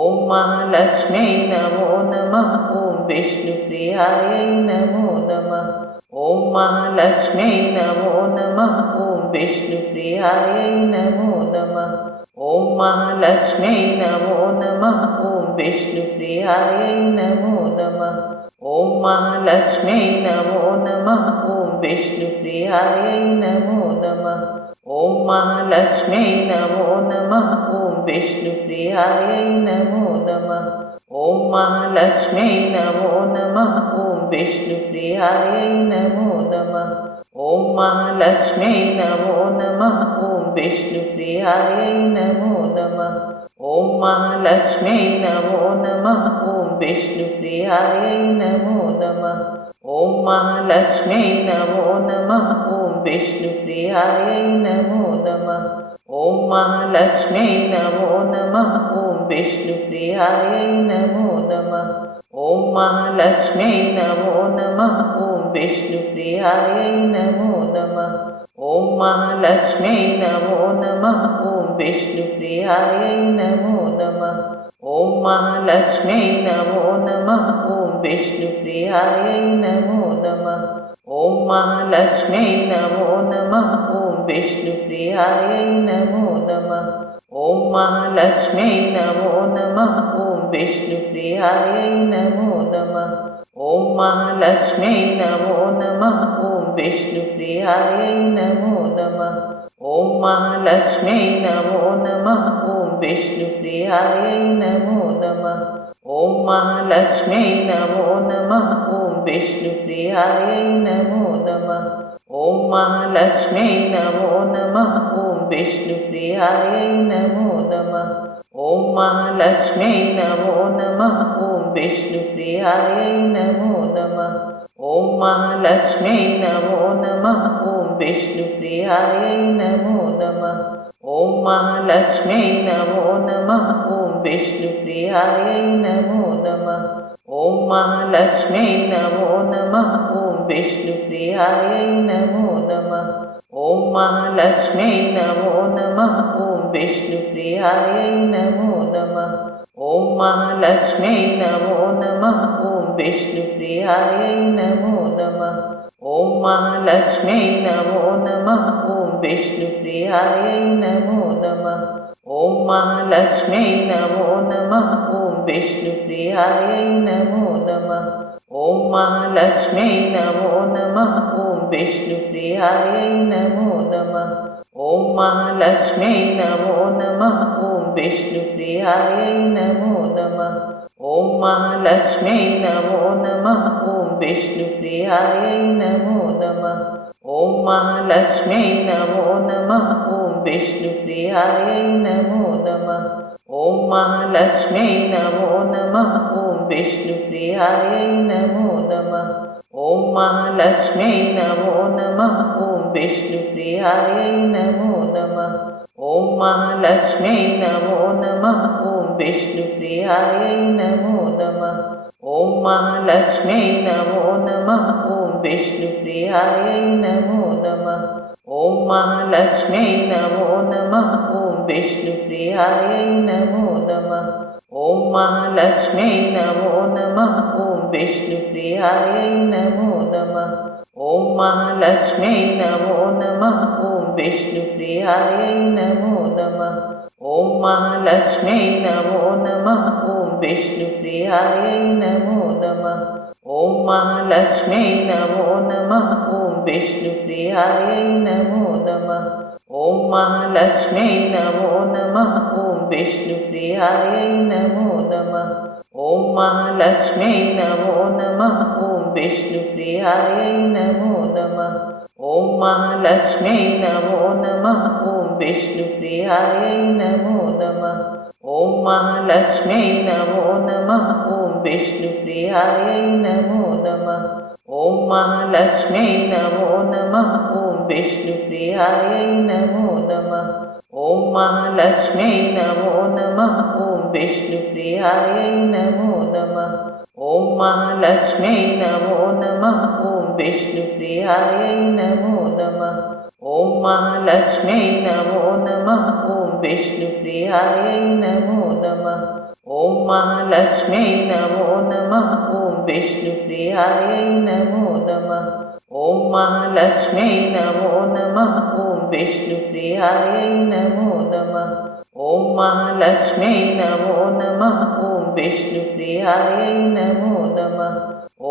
ॐ महालक्ष्म्यै नमो नमः। ॐ विष्णुप्रियायै नमो नमः। ॐ महालक्ष्म्यै नमो नमः। ॐ विष्णुप्रियायै नमो नमः। ॐ महालक्ष्म्यै नमो नमः। ॐ विष्णुप्रियायै नमो नमः। ॐ महालक्ष्म्यै नमो नमः। ॐ विष्णुप्रियायै नमो नमः। ॐ महालक्ष्म्यै नमो नमः। ॐ विष्णुप्रियायै नमो नमः। ॐ महालक्ष्म्यै नमो नमः। ॐ विष्णुप्रियायै नमो नमः। ॐ महालक्ष्म्यै नमो नमः। ॐ विष्णुप्रियायै नमो नमः। ॐ महालक्ष्म्यै नमो नमः। ॐ विष्णुप्रियायै नमो नमः। ॐ महालक्ष्म्यै नमो नमः। ॐ विष्णुप्रियायै नमो नमः। ॐ महालक्ष्म्यै नमो नमः। ॐ विष्णुप्रियायै नमो नमः। ॐ महालक्ष्म्यै नमो नमः। ॐ विष्णुप्रियायै नमो नमः। ॐ महालक्ष्म्यै नमो नमः। ॐ विष्णुप्रियायै नमो नमः। ॐ महालक्ष्म्यै नमो नमः। ॐ विष्णुप्रियायै नमो नमः। ॐ महालक्ष्म्यै नमो नमः। ॐ विष्णुप्रियायै नमो नमः। ॐ महालक्ष्म्यै नमो नमः। ॐ विष्णुप्रियायै नमो नमः। ॐ महालक्ष्म्यै नमो नमः। ॐ विष्णुप्रियायै नमो नमः। ॐ महालक्ष्म्यै नमो नमः। ॐ विष्णुप्रियायै नमो नमः। ॐ महालक्ष्म्यै नमो नमः। ॐ विष्णुप्रियायै नमो नमः। ॐ महालक्ष्म्यै नमो नमः। ॐ विष्णुप्रियायै नमो नमः। ॐ महालक्ष्म्यै नमो नमः। ॐ विष्णुप्रियायै नमो नमः। ॐ महालक्ष्म्यै नमो नमः। ॐ विष्णुप्रियायै नमो नमः। ॐ महालक्ष्म्यै नमो नमः। ॐ विष्णुप्रियायै नमो नमः। ॐ महालक्ष्म्यै नमो नमः। ॐ विष्णुप्रियायै नमो नमः। ॐ महालक्ष्म्यै नमो नमः। ॐ विष्णुप्रियायै नमो नमः। ॐ महालक्ष्म्यै नमो नमः। ॐ विष्णुप्रियायै नमो नमः। ॐ महालक्ष्म्यै नमो नमः। ॐ विष्णुप्रियायै नमो नमः। ॐ महालक्ष्म्यै नमो नमः। ॐ विष्णुप्रियायै नमो नमः। ॐ महालक्ष्म्यै नमो नमः। ॐ विष्णुप्रियायै नमो नमः। ॐ महालक्ष्म्यै नमो नमः। ॐ विष्णुप्रियायै नमो नमः। ॐ महालक्ष्म्यै नमो नमः। ॐ विष्णुप्रियायै नमो नमः। ॐ महालक्ष्म्यै नमो नमः। ॐ विष्णुप्रियायै नमो नमः। ॐ महालक्ष्म्यै नमो नमः। ॐ विष्णुप्रियायै नमो नमः। ॐ महालक्ष्म्यै नमो नमः। ॐ विष्णुप्रियायै नमो नमः। ॐ महालक्ष्म्यै नमो नमः। ॐ विष्णुप्रियायै नमो नमः। ॐ महालक्ष्म्यै नमो नमः। ॐ विष्णुप्रियायै नमो नमः। ॐ महालक्ष्म्यै नमो नमः। ॐ विष्णुप्रियायै नमो नमः। ॐ महालक्ष्म्यै नमो नमः। ॐ विष्णुप्रियायै नमो नमः। ॐ महालक्ष्म्यै नमो नमः। ॐ विष्णुप्रियायै नमो नमः। ॐ महालक्ष्म्यै नमो नमः। ॐ विष्णुप्रियायै नमो नमः। ॐ महालक्ष्म्यै नमो नमः। ॐ विष्णुप्रियायै नमो नमः। ॐ महालक्ष्म्यै नमो नमः। ॐ विष्णुप्रियायै नमो नमः। ॐ महालक्ष्म्यै नमो नमः। ॐ विष्णुप्रियायै नमो नमः। ॐ महालक्ष्म्यै नमो नमः। ॐ विष्णुप्रियायै नमो नमः। ॐ महालक्ष्म्यै नमो नमः। ॐ विष्णुप्रियायै नमो नमः। ॐ महालक्ष्म्यै नमो नमः। ॐ विष्णुप्रियायै नमो नमः। ॐ महालक्ष्म्यै नमो नमः। ॐ विष्णुप्रियायै नमो नमः। ॐ महालक्ष्म्यै नमो नमः। ॐ विष्णुप्रियायै नमो नमः। ॐ महालक्ष्म्यै नमो नमः ॐ विष्णुप्रियायै नमो नमः ॐ महालक्ष्म्यै नमो नमः ॐ विष्णुप्रियायै नमो नमः ॐ महालक्ष्म्यै नमो नमः ॐ विष्णुप्रियायै नमो नमः ॐ महालक्ष्म्यै नमो नमः ॐ विष्णुप्रियायै नमो नमः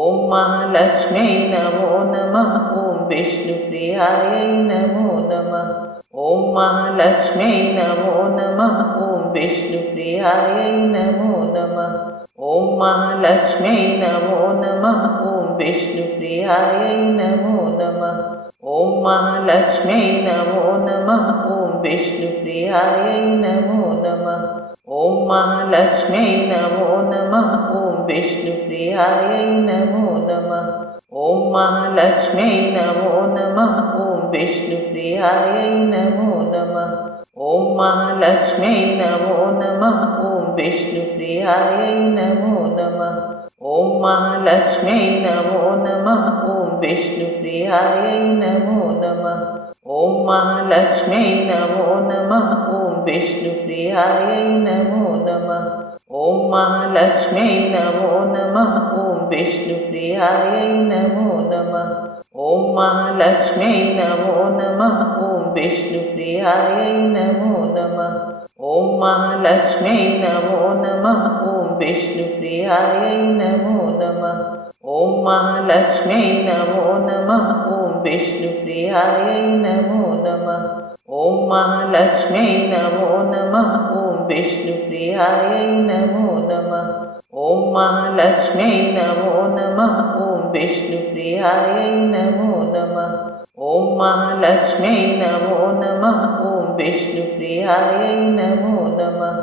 ॐ महालक्ष्म्यै नमो नमः ॐ विष्णुप्रियायै नमो नमः ॐ महालक्ष्म्यै नमो नमः ॐ विष्णुप्रियायै नमो नमः ॐ महालक्ष्म्यै नमो नमः ॐ विष्णुप्रियायै नमो नमः ॐ महालक्ष्म्यै नमो नमः ॐ विष्णुप्रियायै नमो नमः ॐ महालक्ष्म्यै नमो नमः ॐ विष्णुप्रियायै नमो नमः ॐ महालक्ष्म्यै नमो नमः ॐ विष्णुप्रियायै नमो नमः ॐ महालक्ष्म्यै नमो नमः ॐ विष्णुप्रियायै नमो नमः ॐ महालक्ष्म्यै नमो नमः ॐ विष्णुप्रियायै नमो नमः ॐ महालक्ष्म्यै नमो नमः ॐ विष्णुप्रियायै नमो नमः ॐ महालक्ष्म्यै नमो नमः ॐ विष्णुप्रियायै नमो नमः ॐ महालक्ष्म्यै नमो नमः ॐ विष्णुप्रियायै नमो नमः ॐ महालक्ष्म्यै नमो नमः ॐ विष्णुप्रियायै नमो नमः ॐ महालक्ष्म्यै नमो नमः ॐ विष्णुप्रियायै नमो नमः ॐ महालक्ष्म्यै नमो नमः ॐ विष्णुप्रियायै नमो नमः ॐ महालक्ष्म्यै नमो नमः ॐ विष्णुप्रियायै नमो नमः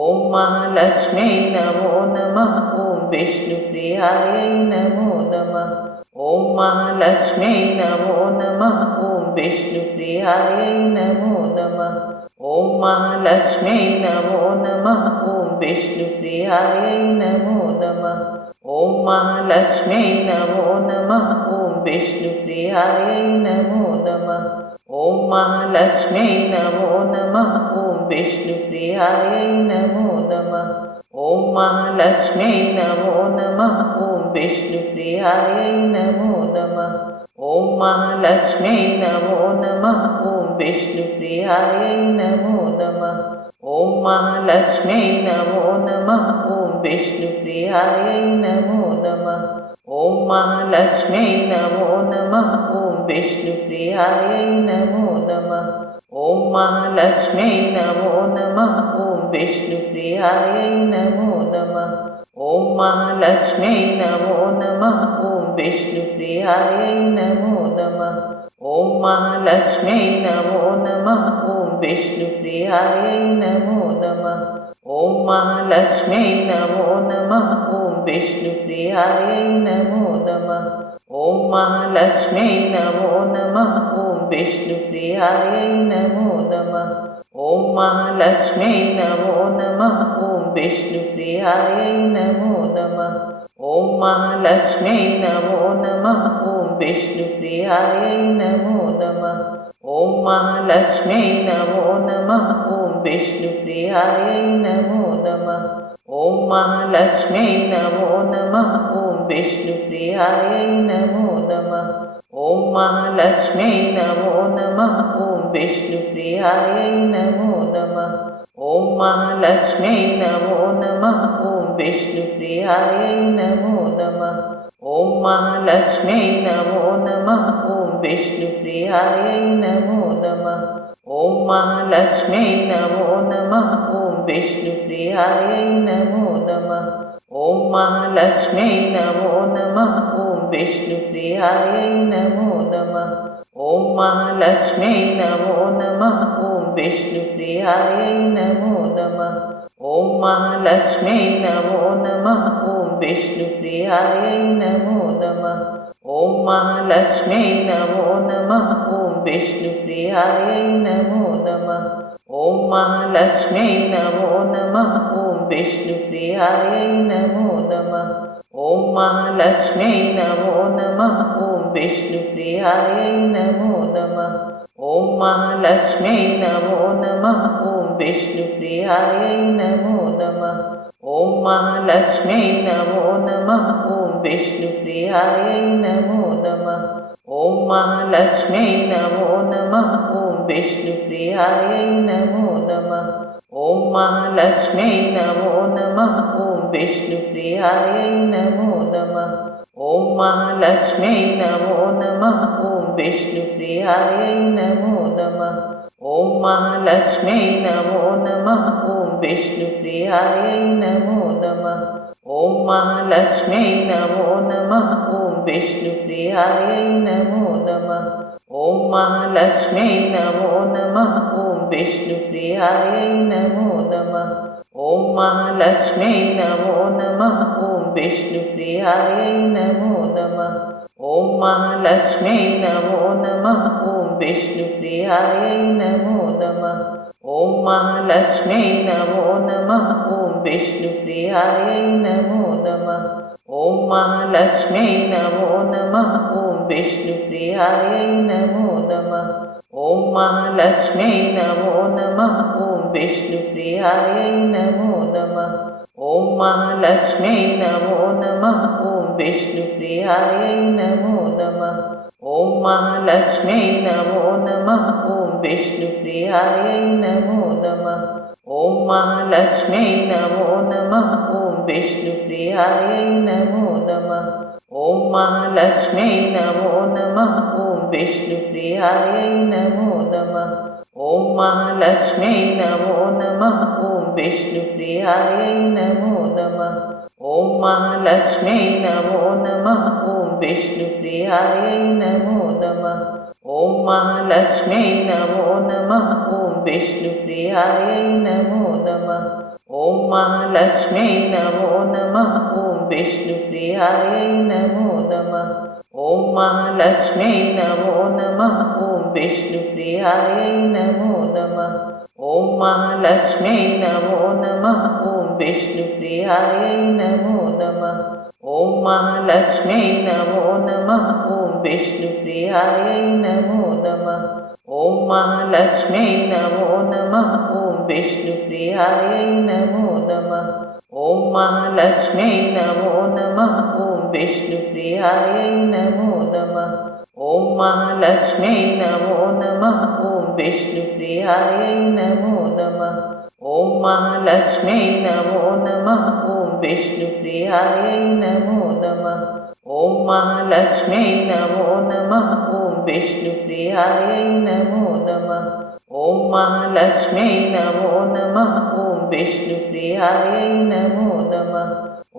ॐ महालक्ष्म्यै नमो नमः ॐ विष्णुप्रियायै नमो नमः ॐ महालक्ष्म्यै नमो नमः ॐ विष्णुप्रियायै नमो नमः ॐ महालक्ष्म्यै नमो नमः ॐ विष्णुप्रियायै नमो नमः ॐ महालक्ष्म्यै नमो नमः ॐ विष्णुप्रियायै नमो नमः ॐ महालक्ष्म्यै नमो नमः ॐ विष्णुप्रियायै नमो नमः ॐ महालक्ष्म्यै नमो नमः ॐ विष्णुप्रियायै नमो नमः ॐ महालक्ष्म्यै नमो नमः ॐ विष्णुप्रियायै नमो नमः ॐ महालक्ष्म्यै नमो नमः ॐ विष्णुप्रियायै नमो नमः ॐ महालक्ष्म्यै नमो नमः ॐ विष्णुप्रियायै नमो नमः ॐ महालक्ष्म्यै नमो नमः ॐ विष्णुप्रियायै नमो नमः ॐ महालक्ष्म्यै नमो नमः ॐ विष्णुप्रियायै नमो नमः ॐ महालक्ष्म्यै नमो नमः ॐ विष्णुप्रियायै नमो नमः ॐ महालक्ष्म्यै नमो नमः ॐ विष्णुप्रियायै नमो नमः ॐ महालक्ष्म्यै नमो नमः ॐ विष्णुप्रियायै नमो नमः ॐ महालक्ष्म्यै नमो नमः ॐ विष्णुप्रियायै नमो नमः ॐ महालक्ष्म्यै नमो नमः ॐ विष्णुप्रियायै नमो नमः ॐ महालक्ष्म्यै नमो नमः ॐ विष्णुप्रियायै नमो नमः ॐ महालक्ष्म्यै नमो नमः ॐ विष्णुप्रियायै नमो नमः ॐ महालक्ष्म्यै नमो नमः ॐ विष्णुप्रियायै नमो नमः ॐ महालक्ष्म्यै नमो नमः ॐ विष्णुप्रियायै नमो नमः ॐ महालक्ष्म्यै नमो नमः ॐ विष्णुप्रियायै नमो नमः ॐ महालक्ष्म्यै नमो नमः ॐ विष्णुप्रियायै नमो नमः ॐ महालक्ष्म्यै नमो नमः ॐ विष्णुप्रियायै नमो नमः ॐ महालक्ष्म्यै नमो नमः ॐ विष्णुप्रियायै नमो नमः ॐ महालक्ष्म्यै नमो नमः ॐ विष्णुप्रियायै नमो नमः ॐ महालक्ष्म्यै नमो नमः ॐ विष्णुप्रियायै नमो नमः ॐ महालक्ष्म्यै नमो नमः ॐ विष्णुप्रियायै नमो नमः ॐ महालक्ष्म्यै नमो नमः ॐ विष्णुप्रियायै नमो नमः ॐ महालक्ष्म्यै नमो नमः ॐ विष्णुप्रियायै नमो नमः ॐ महालक्ष्म्यै नमो नमः ॐ विष्णुप्रियायै नमो नमः ॐ महालक्ष्म्यै नमो नमः ॐ विष्णुप्रियायै नमो नमः ॐ महालक्ष्म्यै नमो नमः ॐ विष्णुप्रियायै नमो नमः ॐ महालक्ष्म्यै नमो नमः ॐ विष्णुप्रियायै नमो नमः ॐ महालक्ष्म्यै नमो नमः ॐ विष्णुप्रियायै नमो नमः ॐ महालक्ष्म्यै नमो नमः ॐ विष्णुप्रियायै नमो नमः ॐ महालक्ष्म्यै नमो नमः ॐ विष्णुप्रियायै नमो नमः ॐ महालक्ष्म्यै नमो नमः ॐ विष्णुप्रियायै नमो नमः ॐ महालक्ष्म्यै नमो नमः ॐ विष्णुप्रियायै नमो नमः ॐ महालक्ष्म्यै नमो नमः ॐ विष्णुप्रियायै नमो नमः ॐ महालक्ष्म्यै नमो नमः ॐ विष्णुप्रियायै नमो नमः ॐ महालक्ष्म्यै नमो नमः ॐ विष्णुप्रियायै नमो नमः ॐ महालक्ष्म्यै नमो नमः ॐ विष्णुप्रियायै नमो नमः ॐ महालक्ष्म्यै नमो नमः ॐ विष्णुप्रियायै नमो नमः ॐ महालक्ष्म्यै नमो नमः ॐ विष्णुप्रियायै नमो नमः ॐ महालक्ष्म्यै नमो नमः ॐ विष्णुप्रियायै नमो नमः ॐ महालक्ष्म्यै नमो नमः ॐ विष्णुप्रियायै नमो नमः ॐ महालक्ष्म्यै नमो नमः ॐ विष्णुप्रियायै नमो नमः ॐ महालक्ष्म्यै नमो नमः ॐ विष्णुप्रियायै नमो नमः ॐ महालक्ष्म्यै नमो नमः ॐ विष्णुप्रियायै नमो नमः ॐ महालक्ष्म्यै नमो नमः ॐ विष्णुप्रियायै नमो नमः ॐ महालक्ष्म्यै नमो नमः ॐ विष्णुप्रियायै नमो नमः ॐ महालक्ष्म्यै नमो नमः ॐ विष्णुप्रियायै नमो नमः ॐ महालक्ष्म्यै नमो नमः ॐ विष्णुप्रियायै नमो नमः ॐ महालक्ष्म्यै नमो नमः ॐ विष्णुप्रियायै नमो नमः ॐ महालक्ष्म्यै नमो नमः ॐ विष्णुप्रियायै नमो नमः ॐ महालक्ष्म्यै नमो नमः ॐ विष्णुप्रियायै नमो नमः ॐ महालक्ष्म्यै नमो नमः ॐ विष्णुप्रियायै नमो नमः ॐ महालक्ष्म्यै नमो नमः ॐ विष्णुप्रियायै नमो नमः ॐ महालक्ष्म्यै नमो नमः ॐ विष्णुप्रियायै नमो नमः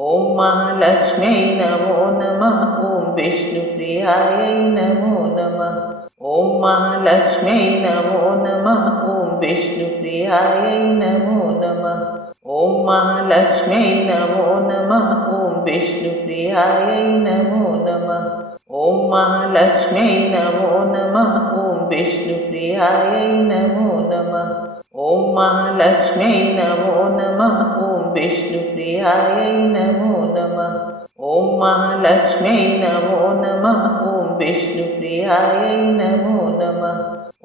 ॐ महालक्ष्म्यै नमो नमः ॐ विष्णुप्रियायै नमो नमः ॐ महालक्ष्म्यै नमो नमः ॐ विष्णुप्रियायै नमो नमः ॐ महालक्ष्म्यै नमो नमः ॐ विष्णुप्रियायै नमो नमः ॐ महालक्ष्म्यै नमो नमः ॐ विष्णुप्रियायै नमो नमः ॐ महालक्ष्म्यै नमो नमः ॐ विष्णुप्रियायै नमो नमः ॐ महालक्ष्म्यै नमो नमः ॐ विष्णुप्रियायै नमो नमः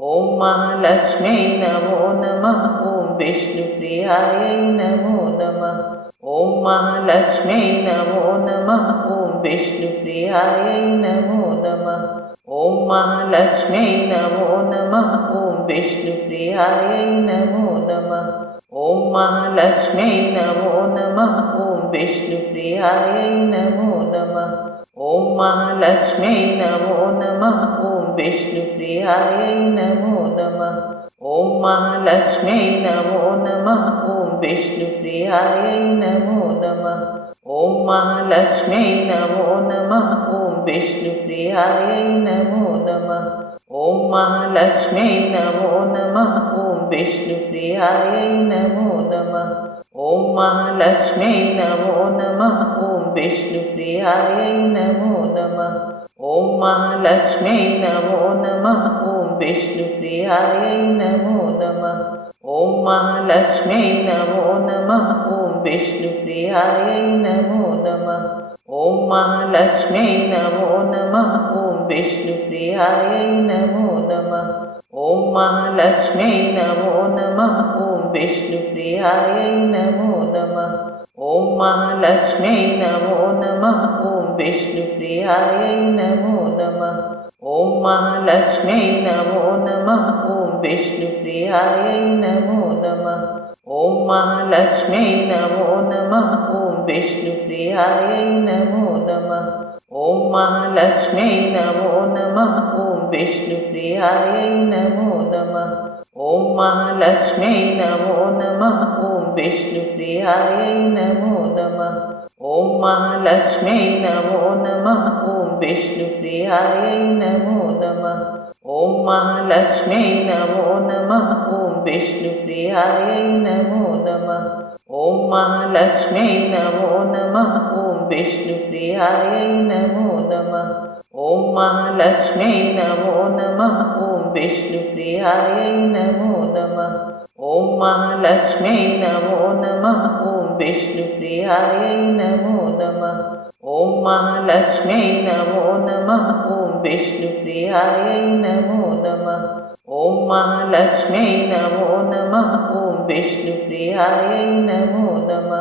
ॐ महालक्ष्म्यै नमो नमः ॐ विष्णुप्रियायै नमो नमः ॐ महालक्ष्म्यै नमो नमः ॐ विष्णुप्रियायै नमो नमः ॐ महालक्ष्म्यै नमो नमः ॐ विष्णुप्रियायै नमो नमः ॐ महालक्ष्म्यै नमो नमः ॐ विष्णुप्रियायै नमो नमः ॐ महालक्ष्म्यै नमो नमः ॐ विष्णुप्रियायै नमो नमः ॐ महालक्ष्म्यै नमो नमः ॐ विष्णुप्रियायै नमो नमः ॐ महालक्ष्म्यै नमो नमः ॐ विष्णुप्रियायै नमो नमः ॐ महालक्ष्म्यै नमो नमः ॐ विष्णुप्रियायै नमो नमः ॐ महालक्ष्म्यै नमो नमः ॐ विष्णुप्रियायै नमो नमः ॐ महालक्ष्म्यै नमो नमः ॐ विष्णुप्रियायै नमो नमः ॐ महालक्ष्म्यै नमो नमः ॐ विष्णुप्रियायै नमो नमः ॐ महालक्ष्म्यै नमो नमः ॐ विष्णुप्रियायै नमो नमः ॐ महालक्ष्म्यै नमो नमः ॐ विष्णुप्रियायै नमो नमः ॐ महालक्ष्म्यै नमो नमः ॐ विष्णुप्रियायै नमो नमः ॐ महालक्ष्म्यै नमो नमः ॐ विष्णुप्रियायै नमो नमः ॐ महालक्ष्म्यै नमो नमः ॐ विष्णुप्रियायै नमो नमः ॐ महालक्ष्म्यै नमो नमः ॐ विष्णुप्रियायै नमो नमः ॐ महालक्ष्म्यै नमो नमः ॐ विष्णुप्रियायै नमो नमः ॐ महालक्ष्म्यै नमो नमः ॐ विष्णुप्रियायै नमो नमः ॐ महालक्ष्म्यै नमो नमः ॐ विष्णुप्रियायै नमो नमः ॐ महालक्ष्म्यै नमो नमः ॐ विष्णुप्रियायै नमो नमः ॐ महालक्ष्म्यै नमो नमः ॐ विष्णुप्रियायै नमो नमः ॐ महालक्ष्म्यै नमो नमः ॐ विष्णुप्रियायै नमो नमः ॐ महालक्ष्म्यै नमो नमः ॐ विष्णुप्रियायै नमो नमः ॐ महालक्ष्म्यै नमो नमः ॐ विष्णुप्रियायै नमो नमः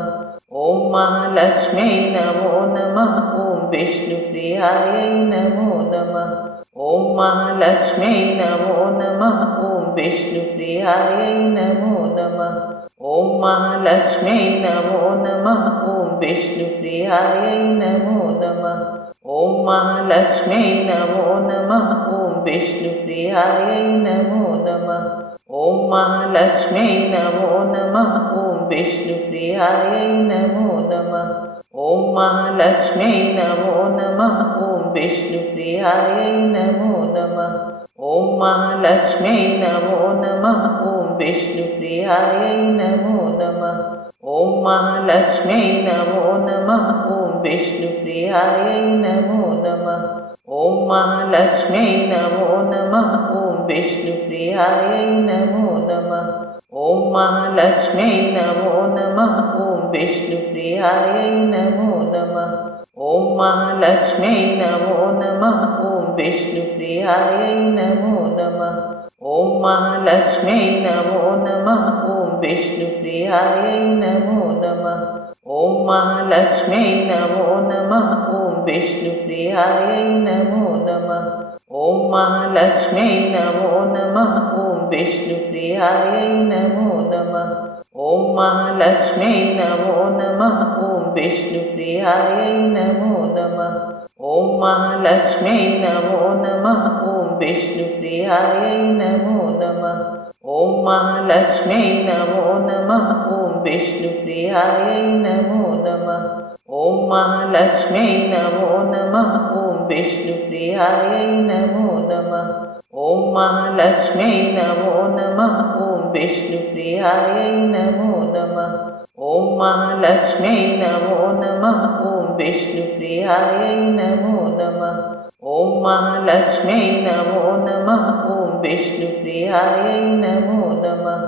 ॐ महालक्ष्म्यै नमो नमः ॐ विष्णुप्रियायै नमो नमः ॐ महालक्ष्म्यै नमो नमः ॐ विष्णुप्रियायै नमो नमः ॐ महालक्ष्म्यै नमो नमः ॐ विष्णुप्रियायै नमो नमः ॐ महालक्ष्म्यै नमो नमः ॐ विष्णुप्रियायै नमो नमः ॐ महालक्ष्म्यै नमो नमः ॐ विष्णुप्रियायै नमो नमः ॐ महालक्ष्म्यै नमो नमः ॐ विष्णुप्रियायै नमो नमः ॐ महालक्ष्म्यै नमो नमः ॐ विष्णुप्रियायै नमो नमः ॐ महालक्ष्म्यै नमो नमः ॐ विष्णुप्रियायै नमो नमः ॐ महालक्ष्म्यै नमो नमः ॐ विष्णुप्रियायै नमो नमः ॐ महालक्ष्म्यै नमो नमः ॐ विष्णुप्रियायै नमो नमः ॐ महालक्ष्म्यै नमो नमः ॐ विष्णुप्रियायै नमो नमः ॐ महालक्ष्म्यै नमो नमः ॐ विष्णुप्रियायै नमो नमः ॐ महालक्ष्म्यै नमो नमः ॐ विष्णुप्रियायै नमो नमः ॐ महालक्ष्म्यै नमो नमः ॐ विष्णुप्रियायै नमो नमः ॐ महालक्ष्म्यै नमो नमः ॐ विष्णुप्रियायै नमो नमः ॐ महालक्ष्म्यै नमो नमः ॐ विष्णुप्रियायै नमो नमः ॐ महालक्ष्म्यै नमो नमः ॐ विष्णुप्रियायै नमो नमः ॐ महालक्ष्म्यै नमो नमः ॐ विष्णुप्रियायै नमो नमः ॐ महालक्ष्म्यै नमो नमः ॐ विष्णुप्रियायै नमो नमः ॐ महालक्ष्म्यै नमो नमः ॐ विष्णुप्रियायै नमो नमः ॐ महालक्ष्म्यै नमो नमः ॐ विष्णुप्रियायै नमो नमः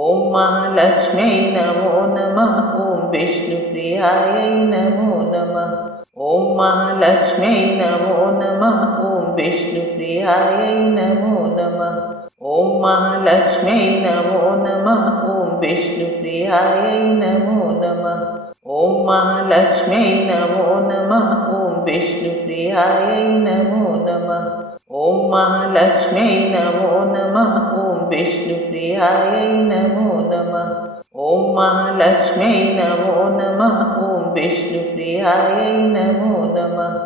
ॐ महालक्ष्म्यै नमो नमः ॐ विष्णुप्रियायै नमो नमः ॐ महालक्ष्म्यै नमो नमः ॐ विष्णुप्रियायै नमो नमः ॐ महालक्ष्म्यै नमो नमः ॐ विष्णुप्रियायै नमो नमः ॐ महालक्ष्म्यै नमो नमः ॐ विष्णुप्रियायै नमो नमः ॐ महालक्ष्म्यै नमो नमः ॐ विष्णुप्रियायै नमो नमः ॐ महालक्ष्म्यै नमो नमः ॐ विष्णुप्रियायै नमो नमः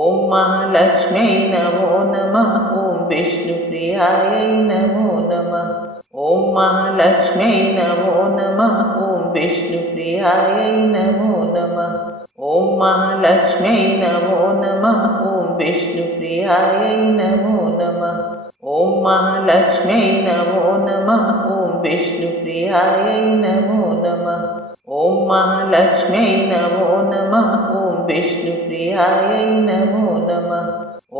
ॐ महालक्ष्म्यै नमो नमः ॐ विष्णुप्रियायै नमो नमः ॐ महालक्ष्म्यै नमो नमः ॐ विष्णुप्रियायै नमो नमः ॐ महालक्ष्म्यै नमो नमः ॐ विष्णुप्रियायै नमो नमः ॐ महालक्ष्म्यै नमो नमः ॐ विष्णुप्रियायै नमो नमः ॐ महालक्ष्म्यै नमो नमः ॐ विष्णुप्रियायै नमो नमः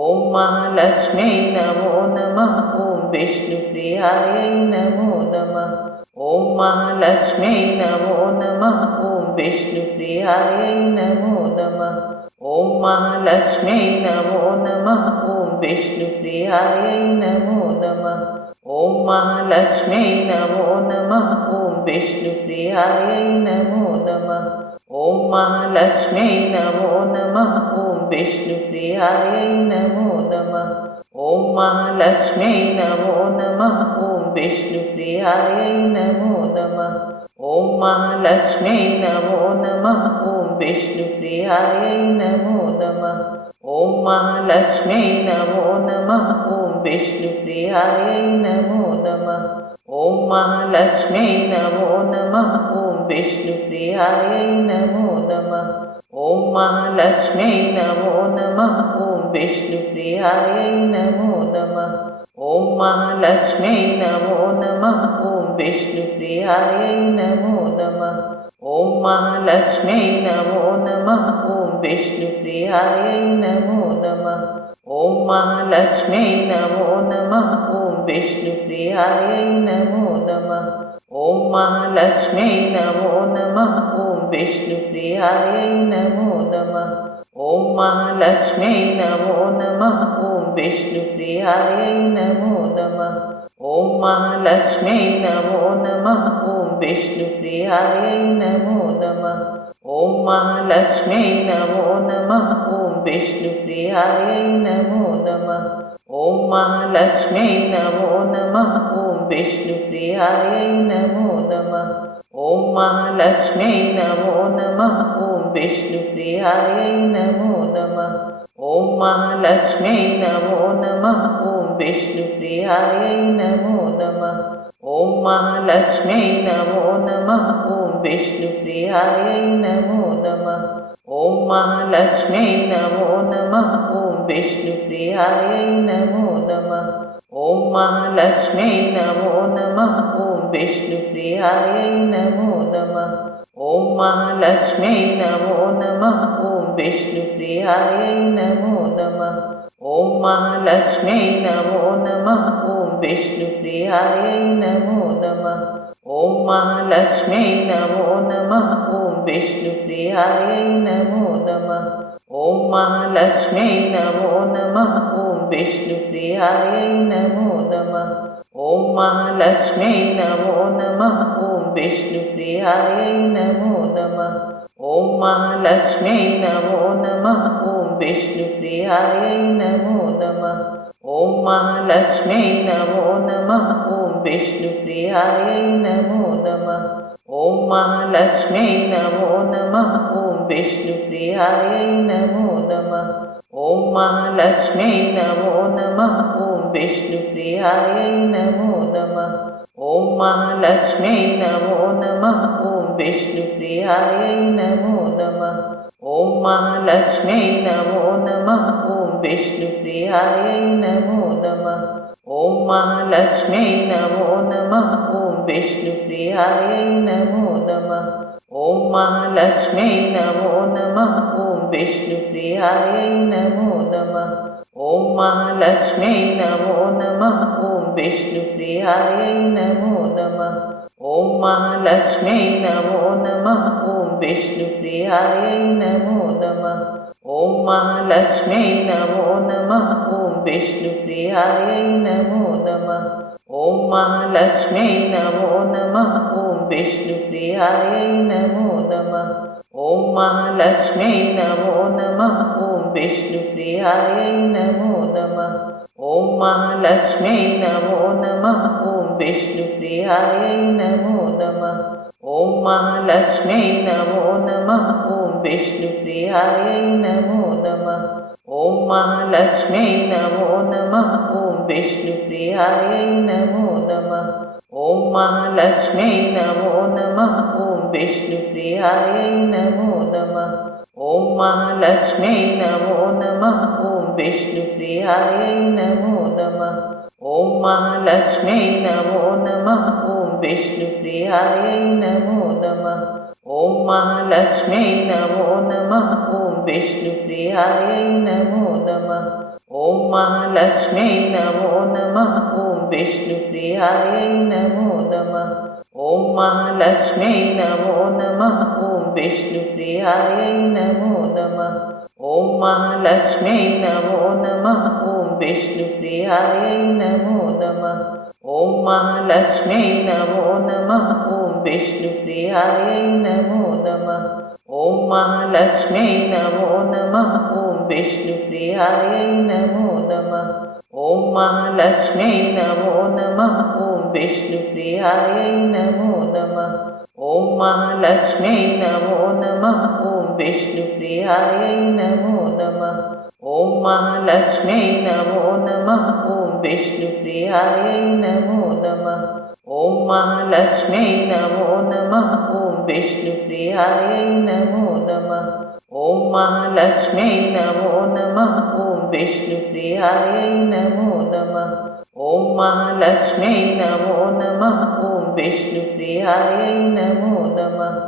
ॐ महालक्ष्म्यै नमो नमः ॐ विष्णुप्रियायै नमो नमः ॐ महालक्ष्म्यै नमो नमः ॐ विष्णुप्रियायै नमो नमः ॐ महालक्ष्म्यै नमो नमः ॐ विष्णुप्रियायै नमो नमः ॐ महालक्ष्म्यै नमो नमः ॐ विष्णुप्रियायै नमो नमः ॐ महालक्ष्म्यै नमो नमः ॐ विष्णुप्रियायै नमो नमः ॐ महालक्ष्म्यै नमो नमः ॐ विष्णुप्रियायै नमो नमः ॐ महालक्ष्म्यै नमो नमः ॐ विष्णुप्रियायै नमो नमः ॐ महालक्ष्म्यै नमो नमः ॐ विष्णुप्रियायै नमो नमः ॐ महालक्ष्म्यै नमो नमः ॐ विष्णुप्रियायै नमो नमः ॐ महालक्ष्म्यै नमो नमः ॐ विष्णुप्रियायै नमो नमः ॐ महालक्ष्म्यै नमो नमः ॐ विष्णुप्रियायै नमो नमः ॐ महालक्ष्म्यै नमो नमः ॐ विष्णुप्रियायै नमो नमः ॐ महालक्ष्म्यै नमो नमः ॐ विष्णुप्रियायै नमो नमः ॐ महालक्ष्म्यै नमो नमः ॐ विष्णुप्रियायै नमो नमः ॐ महालक्ष्म्यै नमो नमः ॐ विष्णुप्रियायै नमो नमः ॐ महालक्ष्म्यै नमो नमः ॐ विष्णुप्रियायै नमो नमः ॐ महालक्ष्म्यै नमो नमः ॐ विष्णुप्रियायै नमो नमः ॐ महालक्ष्म्यै नमो नमः ॐ विष्णुप्रियायै नमो नमः ॐ महालक्ष्म्यै नमो नमः ॐ विष्णुप्रियायै नमो नमः ॐ महालक्ष्म्यै नमो नमः ॐ विष्णुप्रियायै नमो नमः ॐ महालक्ष्म्यै नमो नमः ॐ विष्णुप्रियायै नमो नमः ॐ महालक्ष्म्यै नमो नमः ॐ विष्णुप्रियायै नमो नमः ॐ महालक्ष्म्यै नमो नमः ॐ विष्णुप्रियायै नमो नमः ॐ महालक्ष्म्यै नमो नमः ॐ विष्णुप्रियायै नमो नमः ॐ महालक्ष्म्यै नमो नमः ॐ विष्णुप्रियायै नमो नमः ॐ महालक्ष्म्यै नमो नमः ॐ विष्णुप्रियायै नमो नमः ॐ महालक्ष्म्यै नमो नमः ॐ विष्णुप्रियायै नमो नमः ॐ महालक्ष्म्यै नमो नमः ॐ विष्णुप्रियायै नमो नमः ॐ महालक्ष्म्यै नमो नमः ॐ विष्णुप्रियायै नमो नमः ॐ महालक्ष्म्यै नमो नमः ॐ विष्णुप्रियायै नमो नमः ॐ महालक्ष्म्यै नमो नमः ॐ विष्णुप्रियायै नमो नमः ॐ महालक्ष्म्यै नमो नमः ॐ विष्णुप्रियायै नमो नमः ॐ महालक्ष्म्यै नमो नमः ॐ विष्णुप्रियायै नमो नमः ॐ महालक्ष्म्यै नमो नमः ॐ विष्णुप्रियायै नमो नमः ॐ महालक्ष्म्यै नमो नमः ॐ विष्णुप्रियायै नमो नमः ॐ महालक्ष्म्यै नमो नमः ॐ विष्णुप्रियायै नमो नमः ॐ महालक्ष्म्यै नमो नमः ॐ विष्णुप्रियायै नमो नमः ॐ महालक्ष्म्यै नमो नमः ॐ विष्णुप्रियायै नमो नमः ॐ महालक्ष्म्यै नमो नमः ॐ विष्णुप्रियायै नमो नमः ॐ महालक्ष्म्यै नमो नमः ॐ विष्णुप्रियायै नमो नमः ॐ महालक्ष्म्यै नमो नमः ॐ विष्णुप्रियायै नमो नमः ॐ महालक्ष्म्यै नमो नमः ॐ विष्णुप्रियायै नमो नमः ॐ महालक्ष्म्यै नमो नमः ॐ विष्णुप्रियायै नमो नमः ॐ महालक्ष्म्यै नमो नमः ॐ विष्णुप्रियायै नमो नमः ॐ महालक्ष्म्यै नमो नमः ॐ विष्णुप्रियायै नमो नमः ॐ महालक्ष्म्यै नमो नमः ॐ विष्णुप्रियायै नमो नमः ॐ महालक्ष्म्यै नमो नमः ॐ विष्णुप्रियायै नमो नमः ॐ महालक्ष्म्यै नमो नमः ॐ विष्णुप्रियायै नमो नमः ॐ महालक्ष्म्यै नमो नमः ॐ विष्णुप्रियायै नमो नमः ॐ महालक्ष्म्यै नमो नमः ॐ विष्णुप्रियायै नमो नमः ॐ महालक्ष्म्यै नमो नमः ॐ विष्णुप्रियायै नमो नमः ॐ महालक्ष्म्यै नमो नमः ॐ विष्णुप्रियायै नमो नमः ॐ महालक्ष्म्यै नमो नमः ॐ विष्णुप्रियायै नमो नमः ॐ महालक्ष्म्यै नमो नमः ॐ विष्णुप्रियायै नमो नमः ॐ महालक्ष्म्यै नमो नमः ॐ विष्णुप्रियायै नमो नमः ॐ महालक्ष्म्यै नमो नमः ॐ विष्णुप्रियायै नमो नमः ॐ महालक्ष्म्यै नमो नमः ॐ विष्णुप्रियायै नमो नमः ॐ महालक्ष्म्यै नमो नमः ॐ विष्णुप्रियायै नमो नमः ॐ महालक्ष्म्यै नमो नमः ॐ विष्णुप्रियायै नमो नमः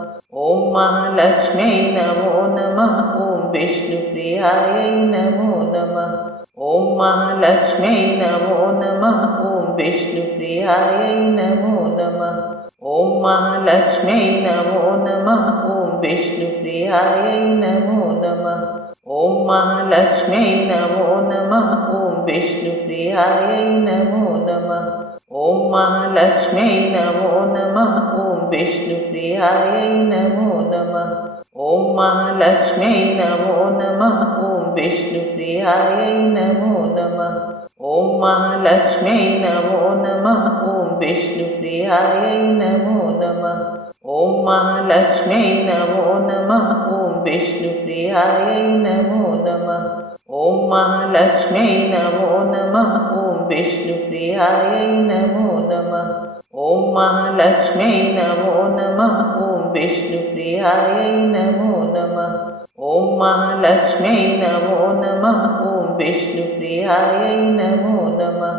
ॐ महालक्ष्म्यै नमो नमः ॐ विष्णुप्रियायै नमो नमः ॐ महालक्ष्म्यै नमो नमः ॐ विष्णुप्रियायै नमो नमः ॐ महालक्ष्म्यै नमो नमः ॐ विष्णुप्रियायै नमो नमः ॐ महालक्ष्म्यै नमो नमः ॐ विष्णुप्रियायै नमो नमः ॐ महालक्ष्म्यै नमो नमः ॐ विष्णुप्रियायै नमो नमः ॐ महालक्ष्म्यै नमो नमः ॐ विष्णुप्रियायै नमो नमः ॐ महालक्ष्म्यै नमो नमः ॐ विष्णुप्रियायै नमो नमः ॐ महालक्ष्म्यै नमो नमः ॐ विष्णुप्रियायै नमो नमः ॐ महालक्ष्म्यै नमो नमः ॐ विष्णुप्रियायै नमो नमः ॐ महालक्ष्म्यै नमो नमः ॐ विष्णुप्रियायै नमो नमः ॐ महालक्ष्म्यै नमो नमः ॐ विष्णुप्रियायै नमो नमः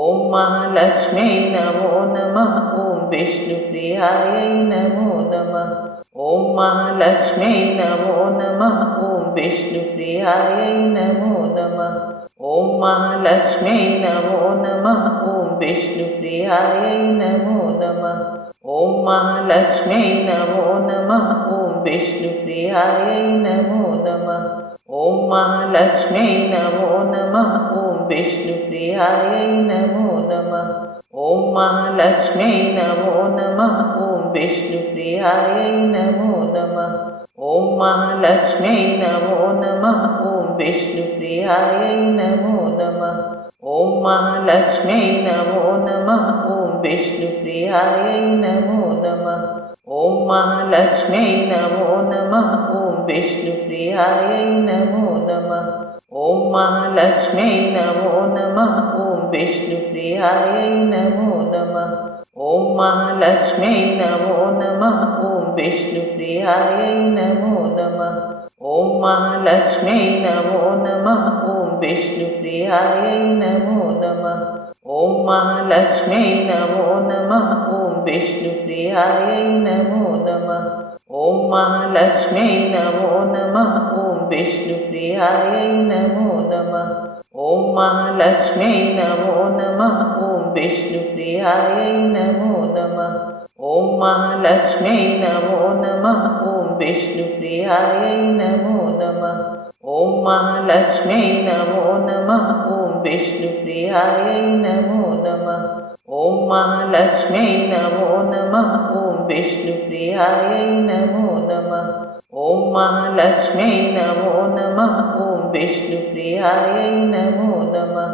ॐ महालक्ष्म्यै नमो नमः ॐ विष्णुप्रियायै नमो नमः ॐ महालक्ष्म्यै नमो नमः ॐ विष्णुप्रियायै नमो नमः ॐ महालक्ष्म्यै नमो नमः ॐ विष्णुप्रियायै नमो नमः ॐ महालक्ष्म्यै नमो नमः ॐ विष्णुप्रियायै नमो नमः ॐ महालक्ष्म्यै नमो नमः ॐ विष्णुप्रियायै नमो नमः ॐ महालक्ष्म्यै नमो नमः ॐ विष्णुप्रियायै नमो नमः ॐ महालक्ष्म्यै नमो नमः ॐ विष्णुप्रियायै नमो नमः ॐ महालक्ष्म्यै नमो नमः ॐ विष्णुप्रियायै नमो नमः ॐ महालक्ष्म्यै नमो नमः ॐ विष्णुप्रियायै नमो नमः ॐ महालक्ष्म्यै नमो नमः ॐ विष्णुप्रियायै नमो नमः ॐ महालक्ष्म्यै नमो नमः ॐ विष्णुप्रियायै नमो नमः ॐ महालक्ष्म्यै नमो नमः ॐ विष्णुप्रियायै नमो नमः ॐ महालक्ष्म्यै नमो नमः ॐ विष्णुप्रियायै नमो नमः ॐ महालक्ष्म्यै नमो नमः ॐ विष्णुप्रियायै नमो नमः ॐ महालक्ष्म्यै नमो नमः ॐ विष्णुप्रियायै नमो नमः ॐ महालक्ष्म्यै नमो नमः ॐ विष्णुप्रियायै नमो नमः ॐ महालक्ष्म्यै नमो नमः ॐ विष्णुप्रियायै नमो नमः ॐ महालक्ष्म्यै नमो नमः ॐ विष्णुप्रियायै नमो नमः ॐ महालक्ष्म्यै नमो नमः ॐ विष्णुप्रियायै नमो नमः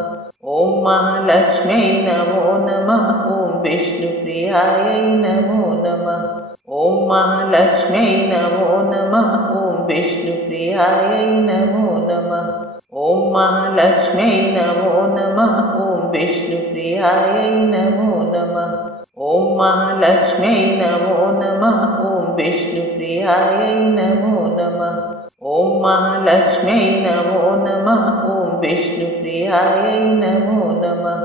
ॐ महालक्ष्म्यै नमो नमः ॐ विष्णुप्रियायै नमो नमः ॐ महालक्ष्म्यै नमो नमः ॐ विष्णुप्रियायै नमो नमः ॐ महालक्ष्म्यै नमो नमः ॐ विष्णुप्रियायै नमो नमः ॐ महालक्ष्म्यै नमो नमः ॐ विष्णुप्रियायै नमो नमः ॐ महालक्ष्म्यै नमो नमः ॐ विष्णुप्रियायै नमो नमः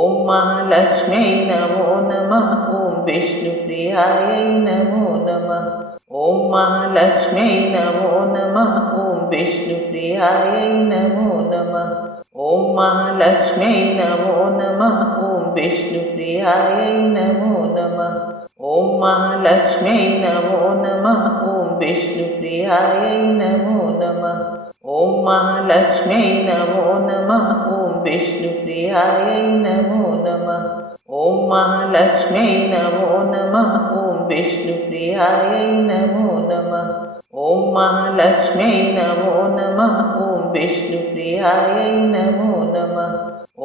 ॐ महालक्ष्म्यै नमो नमः ॐ विष्णुप्रियायै नमो नमः ॐ महालक्ष्म्यै नमो नमः ॐ विष्णुप्रियायै नमो नमः ॐ महालक्ष्म्यै नमो नमः ॐ विष्णुप्रियायै नमो नमः ॐ महालक्ष्म्यै नमो नमः ॐ विष्णुप्रियायै नमो नमः ॐ महालक्ष्म्यै नमो नमः ॐ विष्णुप्रियायै नमो नमः ॐ महालक्ष्म्यै नमो नमः ॐ विष्णुप्रियायै नमो नमः ॐ महालक्ष्म्यै नमो नमः ॐ विष्णुप्रियायै नमो नमः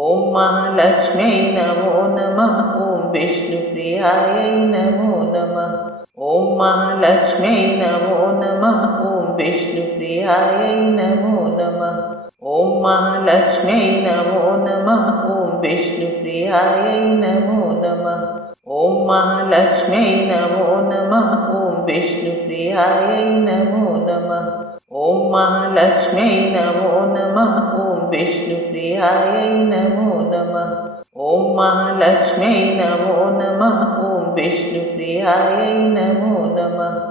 ॐ महालक्ष्म्यै नमो नमः ॐ विष्णुप्रियायै नमो नमः ॐ महालक्ष्म्यै नमो नमः ॐ विष्णुप्रियायै नमो नमः ॐ महालक्ष्म्यै नमो नमः ॐ विष्णुप्रियायै नमो नमः ॐ महालक्ष्म्यै नमो नमः ॐ विष्णुप्रियायै नमो नमः ॐ महालक्ष्म्यै नमो नमः ॐ विष्णुप्रियायै नमो नमः ॐ महालक्ष्म्यै नमो नमः ॐ विष्णुप्रियायै नमो नमः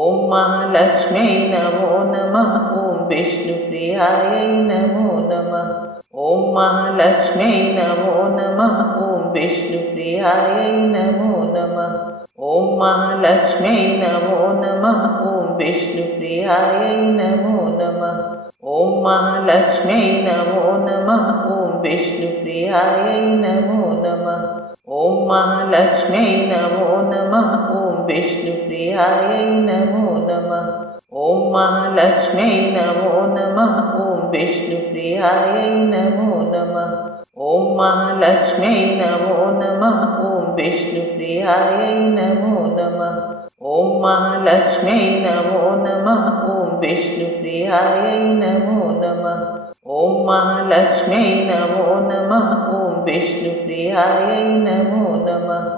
ॐ महालक्ष्म्यै नमो नमः ॐ विष्णुप्रियायै नमो नमः ॐ महालक्ष्म्यै नमो नमः ॐ विष्णुप्रियायै नमो नमः ॐ महालक्ष्म्यै नमो नमः ॐ विष्णुप्रियायै नमो नमः ॐ महालक्ष्म्यै नमो नमः ॐ विष्णुप्रियायै नमो नमः ॐ महालक्ष्म्यै नमो नमः ॐ विष्णुप्रियायै नमो नमः ॐ महालक्ष्म्यै नमो नमः ॐ विष्णुप्रियायै नमो नमः ॐ महालक्ष्म्यै नमो नमः ॐ विष्णुप्रियायै नमो नमः ॐ महालक्ष्म्यै नमो नमः ॐ विष्णुप्रियायै नमो नमः ॐ महालक्ष्म्यै नमो नमः ॐ विष्णुप्रियायै नमो नमः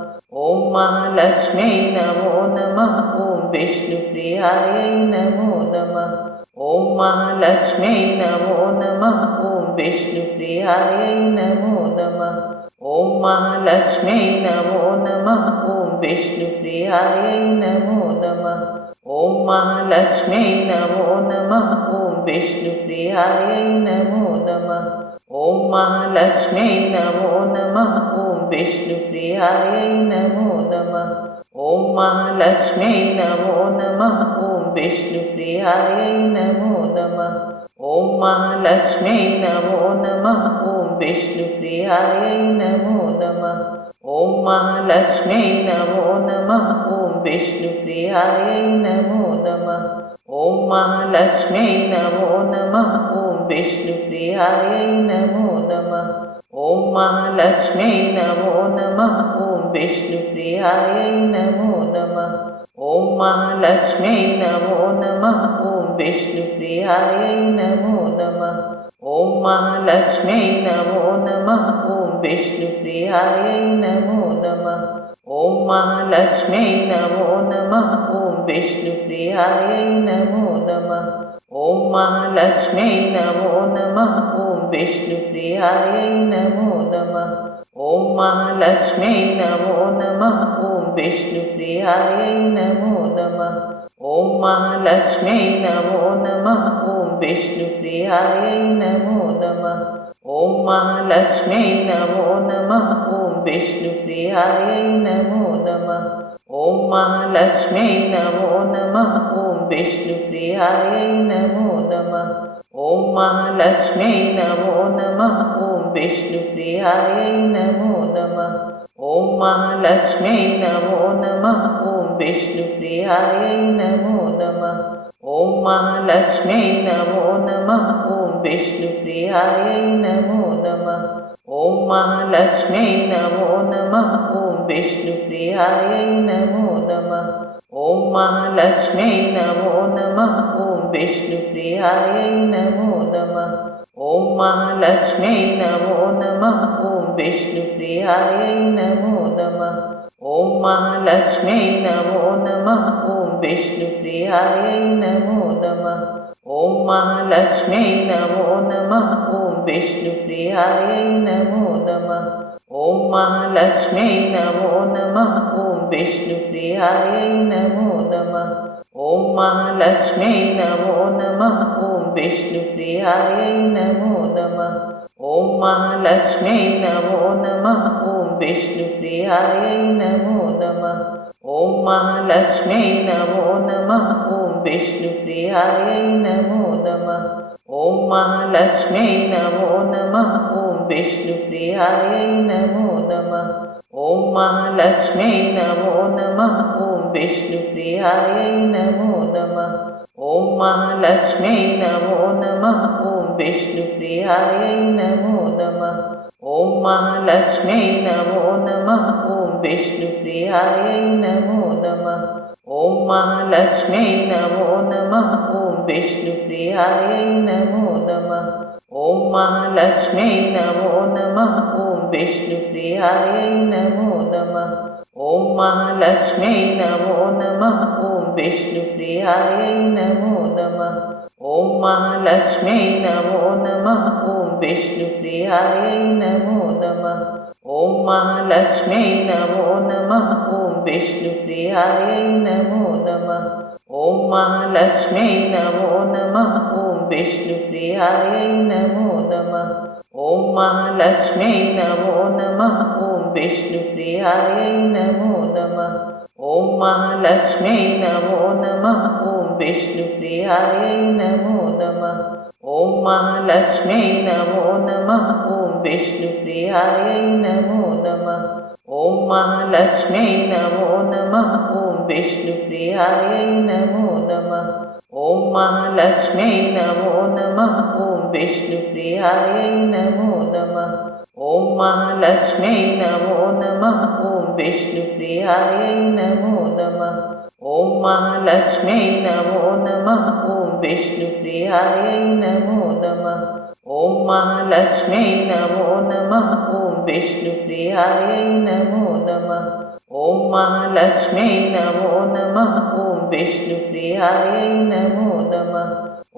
ॐ महालक्ष्म्यै नमो नमः ॐ विष्णुप्रियायै नमो नमः ॐ महालक्ष्म्यै नमो नमः ॐ विष्णुप्रियायै नमो नमः ॐ महालक्ष्म्यै नमो नमः ॐ विष्णुप्रियायै नमो नमः ॐ महालक्ष्म्यै नमो नमः ॐ विष्णुप्रियायै नमो नमः ॐ महालक्ष्म्यै नमो नमः ॐ विष्णुप्रियायै नमो नमः ॐ महालक्ष्म्यै नमो नमः ॐ विष्णुप्रियायै नमो नमः ॐ महालक्ष्म्यै नमो नमः ॐ विष्णुप्रियायै नमो नमः ॐ महालक्ष्म्यै नमो नमः ॐ विष्णुप्रियायै नमो नमः ॐ महालक्ष्म्यै नमो नमः ॐ विष्णुप्रियायै नमो नमः ॐ महालक्ष्म्यै नमो नमः ॐ विष्णुप्रियायै नमो नमः ॐ महालक्ष्म्यै नमो नमः ॐ विष्णुप्रियायै नमो नमः ॐ महालक्ष्म्यै नमो नमः ॐ विष्णुप्रियायै नमो नमः ॐ महालक्ष्म्यै नमो नमः ॐ विष्णुप्रियायै नमो नमः ॐ महालक्ष्म्यै नमो नमः ॐ विष्णुप्रियायै नमो नमः ॐ महालक्ष्म्यै नमो नमः ॐ विष्णुप्रियायै नमो नमः ॐ महालक्ष्म्यै नमो नमः ॐ विष्णुप्रियायै नमो नमः ॐ महालक्ष्म्यै नमो नमः ॐ विष्णुप्रियायै नमो नमः ॐ महालक्ष्म्यै नमो नमः ॐ विष्णुप्रियायै नमो नमः ॐ महालक्ष्म्यै नमो नमः ॐ विष्णुप्रियायै नमो नमः ॐ महालक्ष्म्यै नमो नमः ॐ विष्णुप्रियायै नमो नमः ॐ महालक्ष्म्यै नमो नमः ॐ विष्णुप्रियायै नमो नमः ॐ महालक्ष्म्यै नमो नमः ॐ विष्णुप्रियायै नमो नमः ॐ महालक्ष्म्यै नमो नमः ॐ विष्णुप्रियायै नमो नमः ॐ महालक्ष्म्यै नमो नमः ॐ विष्णुप्रियायै नमो नमः ॐ महालक्ष्म्यै नमो नमः ॐ विष्णुप्रियायै नमो नमः ॐ महालक्ष्म्यै नमो नमः ॐ विष्णुप्रियायै नमो नमः ॐ महालक्ष्म्यै नमो नमः ॐ विष्णुप्रियायै नमो नमः ॐ महालक्ष्म्यै नमो नमः ॐ विष्णुप्रियायै नमो नमः ॐ महालक्ष्म्यै नमो नमः ॐ विष्णुप्रियायै नमो नमः ॐ महालक्ष्म्यै नमो नमः ॐ विष्णुप्रियायै नमो नमः ॐ महालक्ष्म्यै नमो नमः ॐ विष्णुप्रियायै नमो नमः ॐ महालक्ष्म्यै नमो नमः ॐ विष्णुप्रियायै नमो नमः ॐ महालक्ष्म्यै नमो नमः ॐ विष्णुप्रियायै नमो नमः ॐ महालक्ष्म्यै नमो नमः ॐ विष्णुप्रियायै नमो नमः ॐ महालक्ष्म्यै नमो नमः ॐ विष्णुप्रियायै नमो नमः ॐ महालक्ष्म्यै नमो नमः ॐ विष्णुप्रियायै नमो नमः ॐ महालक्ष्म्यै नमो नमः ॐ विष्णुप्रियायै नमो नमः ॐ महालक्ष्म्यै नमो नमः ॐ विष्णुप्रियायै नमो नमः ॐ महालक्ष्म्यै नमो नमः ॐ विष्णुप्रियायै नमो नमः ॐ महालक्ष्म्यै नमो नमः ॐ विष्णुप्रियायै नमो नमः ॐ महालक्ष्म्यै नमो नमः ॐ विष्णुप्रियायै नमो नमः ॐ महालक्ष्म्यै नमो नमः ॐ विष्णुप्रियायै नमो नमः ॐ महालक्ष्म्यै नमो नमः ॐ विष्णुप्रियायै नमो नमः ॐ महालक्ष्म्यै नमो नमः ॐ विष्णुप्रियायै नमो नमः ॐ महालक्ष्म्यै नमो नमः ॐ विष्णुप्रियायै नमो नमः ॐ महालक्ष्म्यै नमो नमः ॐ विष्णुप्रियायै नमो नमः ॐ महालक्ष्म्यै नमो नमः ॐ विष्णुप्रियायै नमो नमः ॐ महालक्ष्म्यै नमो नमः ॐ विष्णुप्रियायै नमो नमः ॐ महालक्ष्म्यै नमो नमः ॐ विष्णुप्रियायै नमो नमः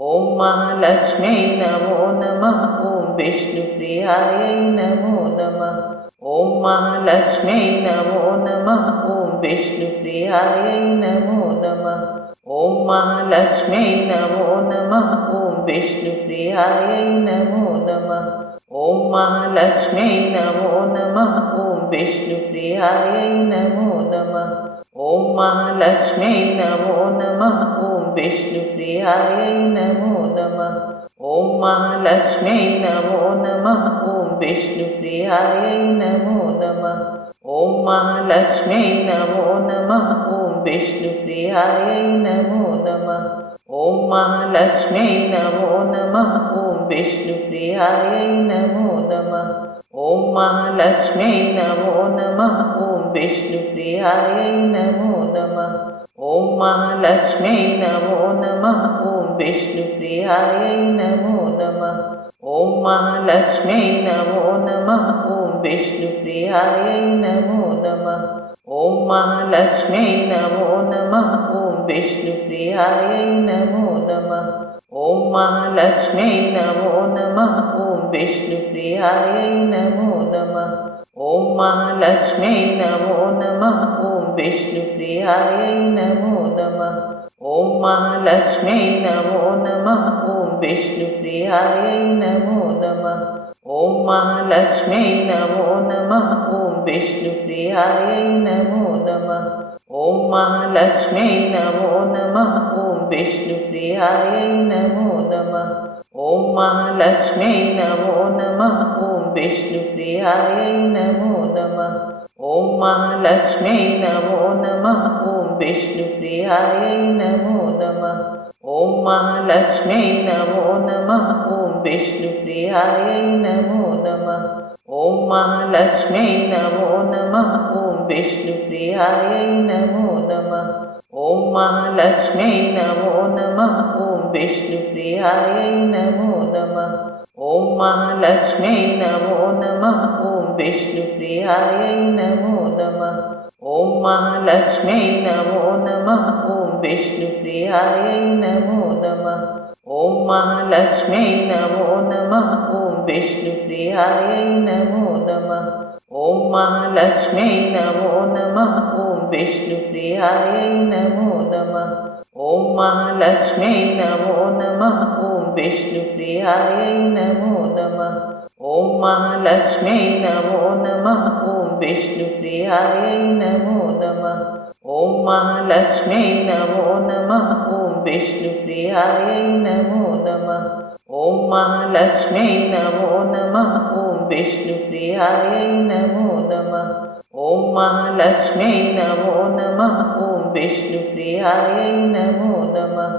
ॐ महालक्ष्म्यै नमो नमः ॐ विष्णुप्रियायै नमो नमः ॐ महालक्ष्म्यै नमो नमः ॐ विष्णुप्रियायै नमो नमः ॐ महालक्ष्म्यै नमो नमः ॐ विष्णुप्रियायै नमो नमः ॐ महालक्ष्म्यै नमो नमः ॐ विष्णुप्रियायै नमो नमः ॐ महालक्ष्म्यै नमो नमः ॐ विष्णुप्रियायै नमो नमः ॐ महालक्ष्म्यै नमो नमः ॐ विष्णुप्रियायै नमो नमः ॐ महालक्ष्म्यै नमो नमः ॐ विष्णुप्रियायै नमो नमः ॐ महालक्ष्म्यै नमो नमः ॐ विष्णुप्रियायै नमो नमः ॐ महालक्ष्म्यै नमो नमः ॐ विष्णुप्रियायै नमो नमः ॐ महालक्ष्म्यै नमो नमः ॐ विष्णुप्रियायै नमो नमः ॐ महालक्ष्म्यै नमो नमः ॐ विष्णुप्रियायै नमो नमः ॐ महालक्ष्म्यै नमो नमः ॐ विष्णुप्रियायै नमो नमः ॐ महालक्ष्म्यै नमो नमः ॐ विष्णुप्रियायै नमो नमः ॐ महालक्ष्म्यै नमो नमः ॐ विष्णुप्रियायै नमो नमः ॐ महालक्ष्म्यै नमो नमः ॐ विष्णुप्रियायै नमो नमः ॐ महालक्ष्म्यै नमो नमः ॐ विष्णुप्रियायै नमो नमः ॐ महालक्ष्म्यै नमो नमः ॐ विष्णुप्रियायै नमो नमः ॐ महालक्ष्म्यै नमो नमः ॐ विष्णुप्रियायै नमो नमः ॐ महालक्ष्म्यै नमो नमः ॐ विष्णुप्रियायै नमो नमः ॐ महालक्ष्म्यै नमो नमः ॐ विष्णुप्रियायै नमो नमः ॐ महालक्ष्म्यै नमो नमः ॐ विष्णुप्रियायै नमो नमः ॐ महालक्ष्म्यै नमो नमः ॐ विष्णुप्रियायै नमो नमः ॐ महालक्ष्म्यै नमो नमः ॐ विष्णुप्रियायै नमो नमः ॐ महालक्ष्म्यै नमो नमः ॐ विष्णुप्रियायै नमो नमः ॐ महालक्ष्म्यै नमो नमः ॐ विष्णुप्रियायै नमो नमः ॐ महालक्ष्म्यै नमो नमः ॐ विष्णुप्रियायै नमो नमः ॐ महालक्ष्म्यै नमो नमः ॐ विष्णुप्रियायै नमो नमः ॐ महालक्ष्म्यै नमो नमः ॐ विष्णुप्रियायै नमो नमः ॐ महालक्ष्म्यै नमो नमः ॐ विष्णुप्रियायै नमो नमः ॐ महालक्ष्म्यै नमो नमः ॐ विष्णुप्रियायै नमो नमः ॐ महालक्ष्म्यै नमो नमः ॐ विष्णुप्रियायै नमो नमः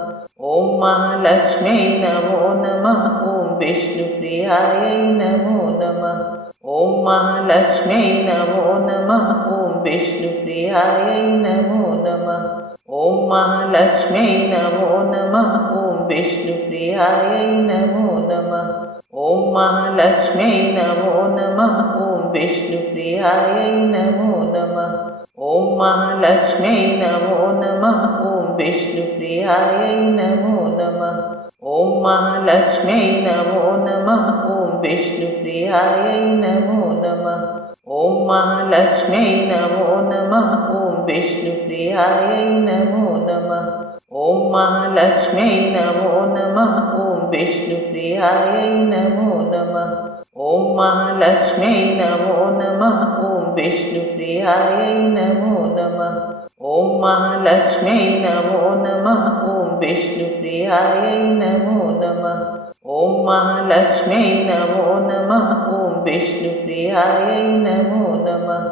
ॐ महालक्ष्म्यै नमो नमः ॐ विष्णुप्रियायै नमो नमः ॐ महालक्ष्म्यै नमो नमः ॐ विष्णुप्रियायै नमो नमः ॐ महालक्ष्म्यै नमो नमः ॐ विष्णुप्रियायै नमो नमः ॐ महालक्ष्म्यै नमो नमः ॐ विष्णुप्रियायै नमो नमः ॐ महालक्ष्म्यै नमो नमः ॐ विष्णुप्रियायै नमो नमः ॐ महालक्ष्म्यै नमो नमः ॐ विष्णुप्रियायै नमो नमः ॐ महालक्ष्म्यै नमो नमः ॐ विष्णुप्रियायै नमो नमः ॐ महालक्ष्म्यै नमो नमः ॐ विष्णुप्रियायै नमो नमः ॐ महालक्ष्म्यै नमो नमः ॐ विष्णुप्रियायै नमो नमः ॐ महालक्ष्म्यै नमो नमः ॐ विष्णुप्रियायै नमो नमः ॐ महालक्ष्म्यै नमो नमः ॐ विष्णुप्रियायै नमो नमः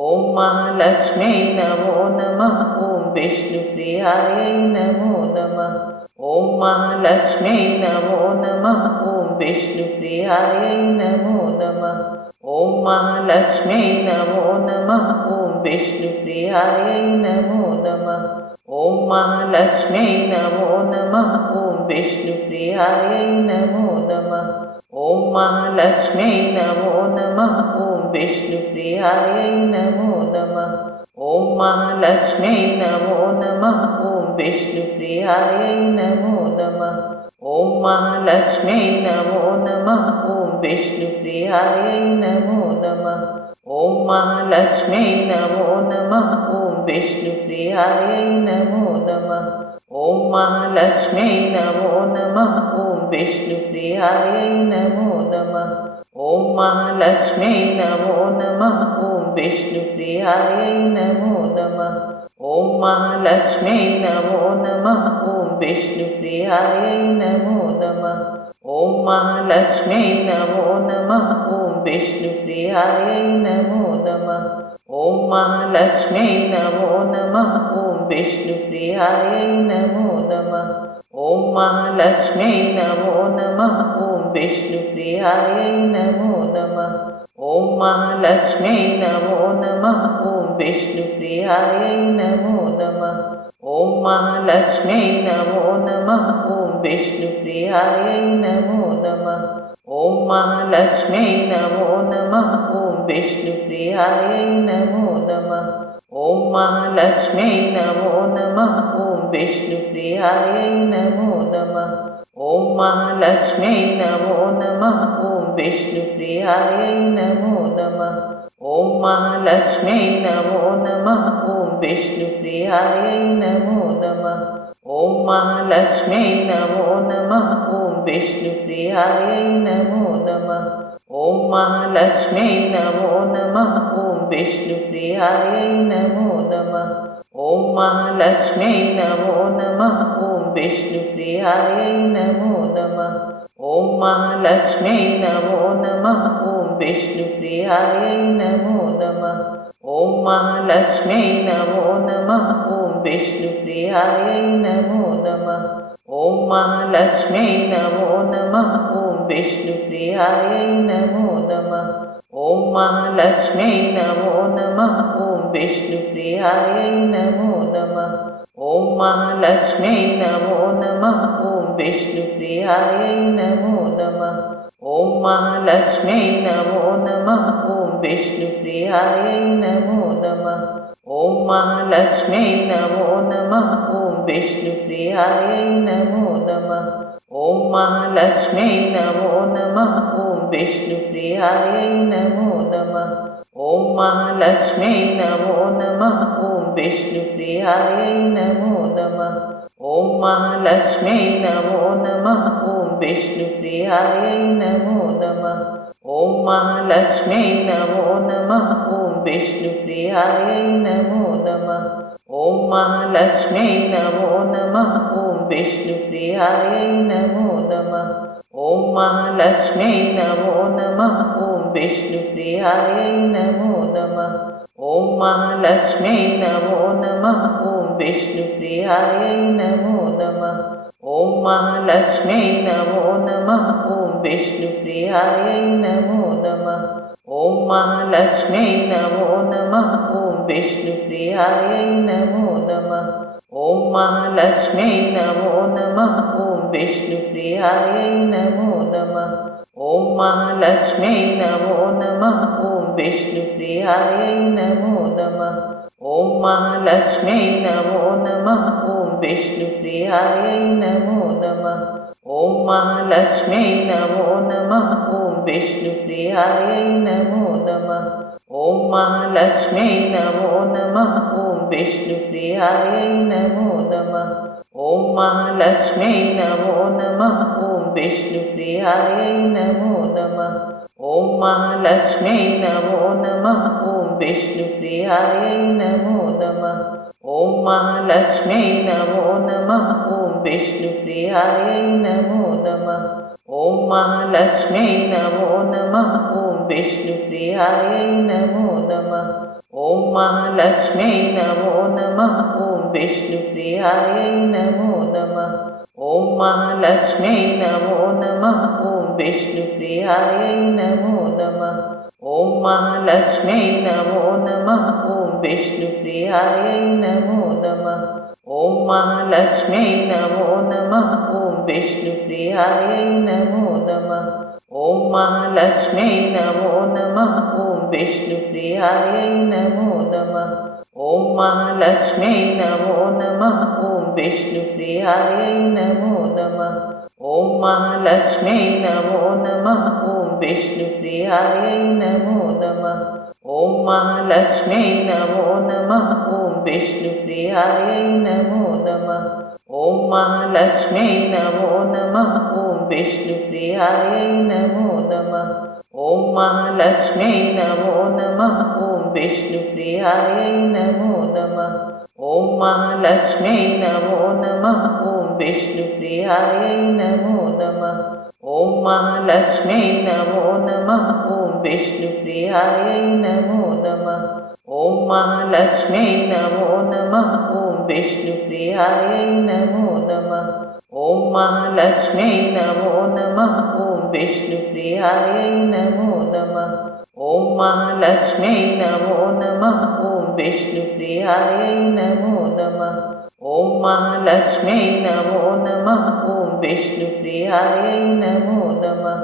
ॐ महालक्ष्म्यै नमो नमः ॐ विष्णुप्रियायै नमो नमः ॐ महालक्ष्म्यै नमो नमः ॐ विष्णुप्रियायै नमो नमः ॐ महालक्ष्म्यै नमो नमः ॐ विष्णुप्रियायै नमो नमः ॐ महालक्ष्म्यै नमो नमः ॐ विष्णुप्रियायै नमो नमः ॐ महालक्ष्म्यै नमो नमः ॐ विष्णुप्रियायै नमो नमः ॐ महालक्ष्म्यै नमो नमः ॐ विष्णुप्रियायै नमो नमः ॐ महालक्ष्म्यै नमो नमः ॐ विष्णुप्रियायै नमो नमः ॐ महालक्ष्म्यै नमो नमः ॐ विष्णुप्रियायै नमो नमः ॐ महालक्ष्म्यै नमो नमः ॐ विष्णुप्रियायै नमो नमः ॐ महालक्ष्म्यै नमो नमः ॐ विष्णुप्रियायै नमो नमः ॐ महालक्ष्म्यै नमो नमः ॐ विष्णुप्रियायै नमो नमः ॐ महालक्ष्म्यै नमो नमः ॐ विष्णुप्रियायै नमो नमः ॐ महालक्ष्म्यै नमो नमः ॐ विष्णुप्रियायै नमो नमः ॐ महालक्ष्म्यै नमो नमः ॐ विष्णुप्रियायै नमो नमः ॐ महालक्ष्म्यै नमो नमः ॐ विष्णुप्रियायै नमो नमः ॐ महालक्ष्म्यै नमो नमः ॐ विष्णुप्रियायै नमो नमः ॐ महालक्ष्म्यै नमो नमः ॐ विष्णुप्रियायै नमो नमः ॐ महालक्ष्म्यै नमो नमः ॐ विष्णुप्रियायै नमो नमः ॐ महालक्ष्म्यै नमो नमः ॐ विष्णुप्रियायै नमो नमः ॐ महालक्ष्म्यै नमो नमः ॐ विष्णुप्रियायै नमो नमः ॐ महालक्ष्म्यै नमो नमः ॐ विष्णुप्रियायै नमो नमः ॐ महालक्ष्म्यै नमो नमः ॐ विष्णुप्रियायै नमो नमः ॐ महालक्ष्म्यै नमो नमः ॐ विष्णुप्रियायै नमो नमः ॐ महालक्ष्म्यै नमो नमः ॐ विष्णुप्रियायै नमो नमः ॐ महालक्ष्म्यै नमो नमः ॐ विष्णुप्रियायै नमो नमः ॐ महालक्ष्म्यै नमो नमः ॐ विष्णुप्रियायै नमो नमः ॐ महालक्ष्म्यै नमो नमः ॐ विष्णुप्रियायै नमो नमः ॐ महालक्ष्म्यै नमो नमः ॐ विष्णुप्रियायै नमो नमः ॐ महालक्ष्म्यै नमो नमः ॐ विष्णुप्रियायै नमो नमः ॐ महालक्ष्म्यै नमो नमः ॐ विष्णुप्रियायै नमो नमः ॐ महालक्ष्म्यै नमो नमः ॐ विष्णुप्रियायै नमो नमः ॐ महालक्ष्म्यै नमो नमः ॐ विष्णुप्रियायै नमो नमः ॐ महालक्ष्म्यै नमो नमः ॐ विष्णुप्रियायै नमो नमः ॐ महालक्ष्म्यै नमो नमः ॐ विष्णुप्रियायै नमो नमः ॐ महालक्ष्म्यै नमो नमः ॐ विष्णुप्रियायै नमो नमः ॐ महालक्ष्म्यै नमो नमः ॐ विष्णुप्रियायै नमो नमः ॐ महालक्ष्म्यै नमो नमः ॐ विष्णुप्रियायै नमो नमः ॐ महालक्ष्म्यै नमो नमः ॐ विष्णुप्रियायै नमो नमः ॐ महालक्ष्म्यै नमो नमः ॐ विष्णुप्रियायै नमो नमः ॐ महालक्ष्म्यै नमो नमः ॐ विष्णुप्रियायै नमो नमः ॐ महालक्ष्म्यै नमो नमः ॐ विष्णुप्रियायै नमो नमः ॐ महालक्ष्म्यै नमो नमः ॐ विष्णुप्रियायै नमो नमः ॐ महालक्ष्म्यै नमो नमः ॐ विष्णुप्रियायै नमो नमः ॐ महालक्ष्म्यै नमो नमः ॐ विष्णुप्रियायै नमो नमः ॐ महालक्ष्म्यै नमो नमः ॐ विष्णुप्रियायै नमो नमः ॐ महालक्ष्म्यै नमो नमः ॐ विष्णुप्रियायै नमो नमः ॐ महालक्ष्म्यै नमो नमः ॐ विष्णुप्रियायै नमो नमः ॐ महालक्ष्म्यै नमो नमः ॐ विष्णुप्रियायै नमो नमः ॐ महालक्ष्म्यै नमो नमः ॐ विष्णुप्रियायै नमो नमः ॐ महालक्ष्म्यै नमो नमः ॐ विष्णुप्रियायै नमो नमः ॐ महालक्ष्म्यै नमो नमः ॐ विष्णुप्रियायै नमो नमः ॐ महालक्ष्म्यै नमो नमः ॐ विष्णुप्रियायै नमो नमः ॐ महालक्ष्म्यै नमो नमः ॐ विष्णुप्रियायै नमो नमः ॐ महालक्ष्म्यै नमो नमः ॐ विष्णुप्रियायै नमो नमः ॐ महालक्ष्म्यै नमो नमः ॐ विष्णुप्रियायै नमो नमः ॐ महालक्ष्म्यै नमो नमः ॐ विष्णुप्रियायै नमो नमः ॐ महालक्ष्म्यै नमो नमः ॐ विष्णुप्रियायै नमो नमः ॐ महालक्ष्म्यै नमो नमः ॐ विष्णुप्रियायै नमो नमः ॐ महालक्ष्म्यै नमो नमः ॐ विष्णुप्रियायै नमो नमः ॐ महालक्ष्म्यै नमो नमः ॐ विष्णुप्रियायै नमो नमः ॐ महालक्ष्म्यै नमो नमः ॐ विष्णुप्रियायै नमो नमः ॐ महालक्ष्म्यै नमो नमः ॐ विष्णुप्रियायै नमो नमः ॐ महालक्ष्म्यै नमो नमः ॐ विष्णुप्रियायै नमो नमः ॐ महालक्ष्म्यै नमो नमः ॐ विष्णुप्रियायै नमो नमः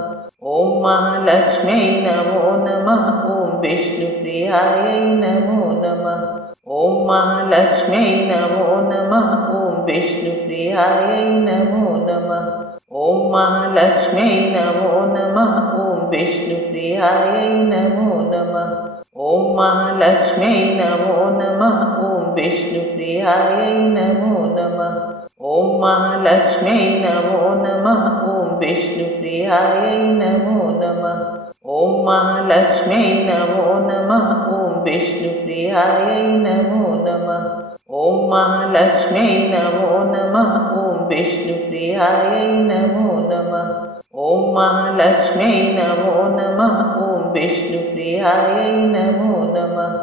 ॐ महालक्ष्म्यै नमो नमः ॐ विष्णुप्रियायै नमो नमः ॐ महालक्ष्म्यै नमो नमः ॐ विष्णुप्रियायै नमो नमः ॐ महालक्ष्म्यै नमो नमः ॐ विष्णुप्रियायै नमो नमः ॐ महालक्ष्म्यै नमो नमः ॐ विष्णुप्रियायै नमो नमः ॐ महालक्ष्म्यै नमो नमः ॐ विष्णुप्रियायै नमो नमः ॐ महालक्ष्म्यै नमो नमः ॐ विष्णुप्रियायै नमो नमः ॐ महालक्ष्म्यै नमो नमः ॐ विष्णुप्रियायै नमो नमः ॐ महालक्ष्म्यै नमो नमः ॐ विष्णुप्रियायै नमो नमः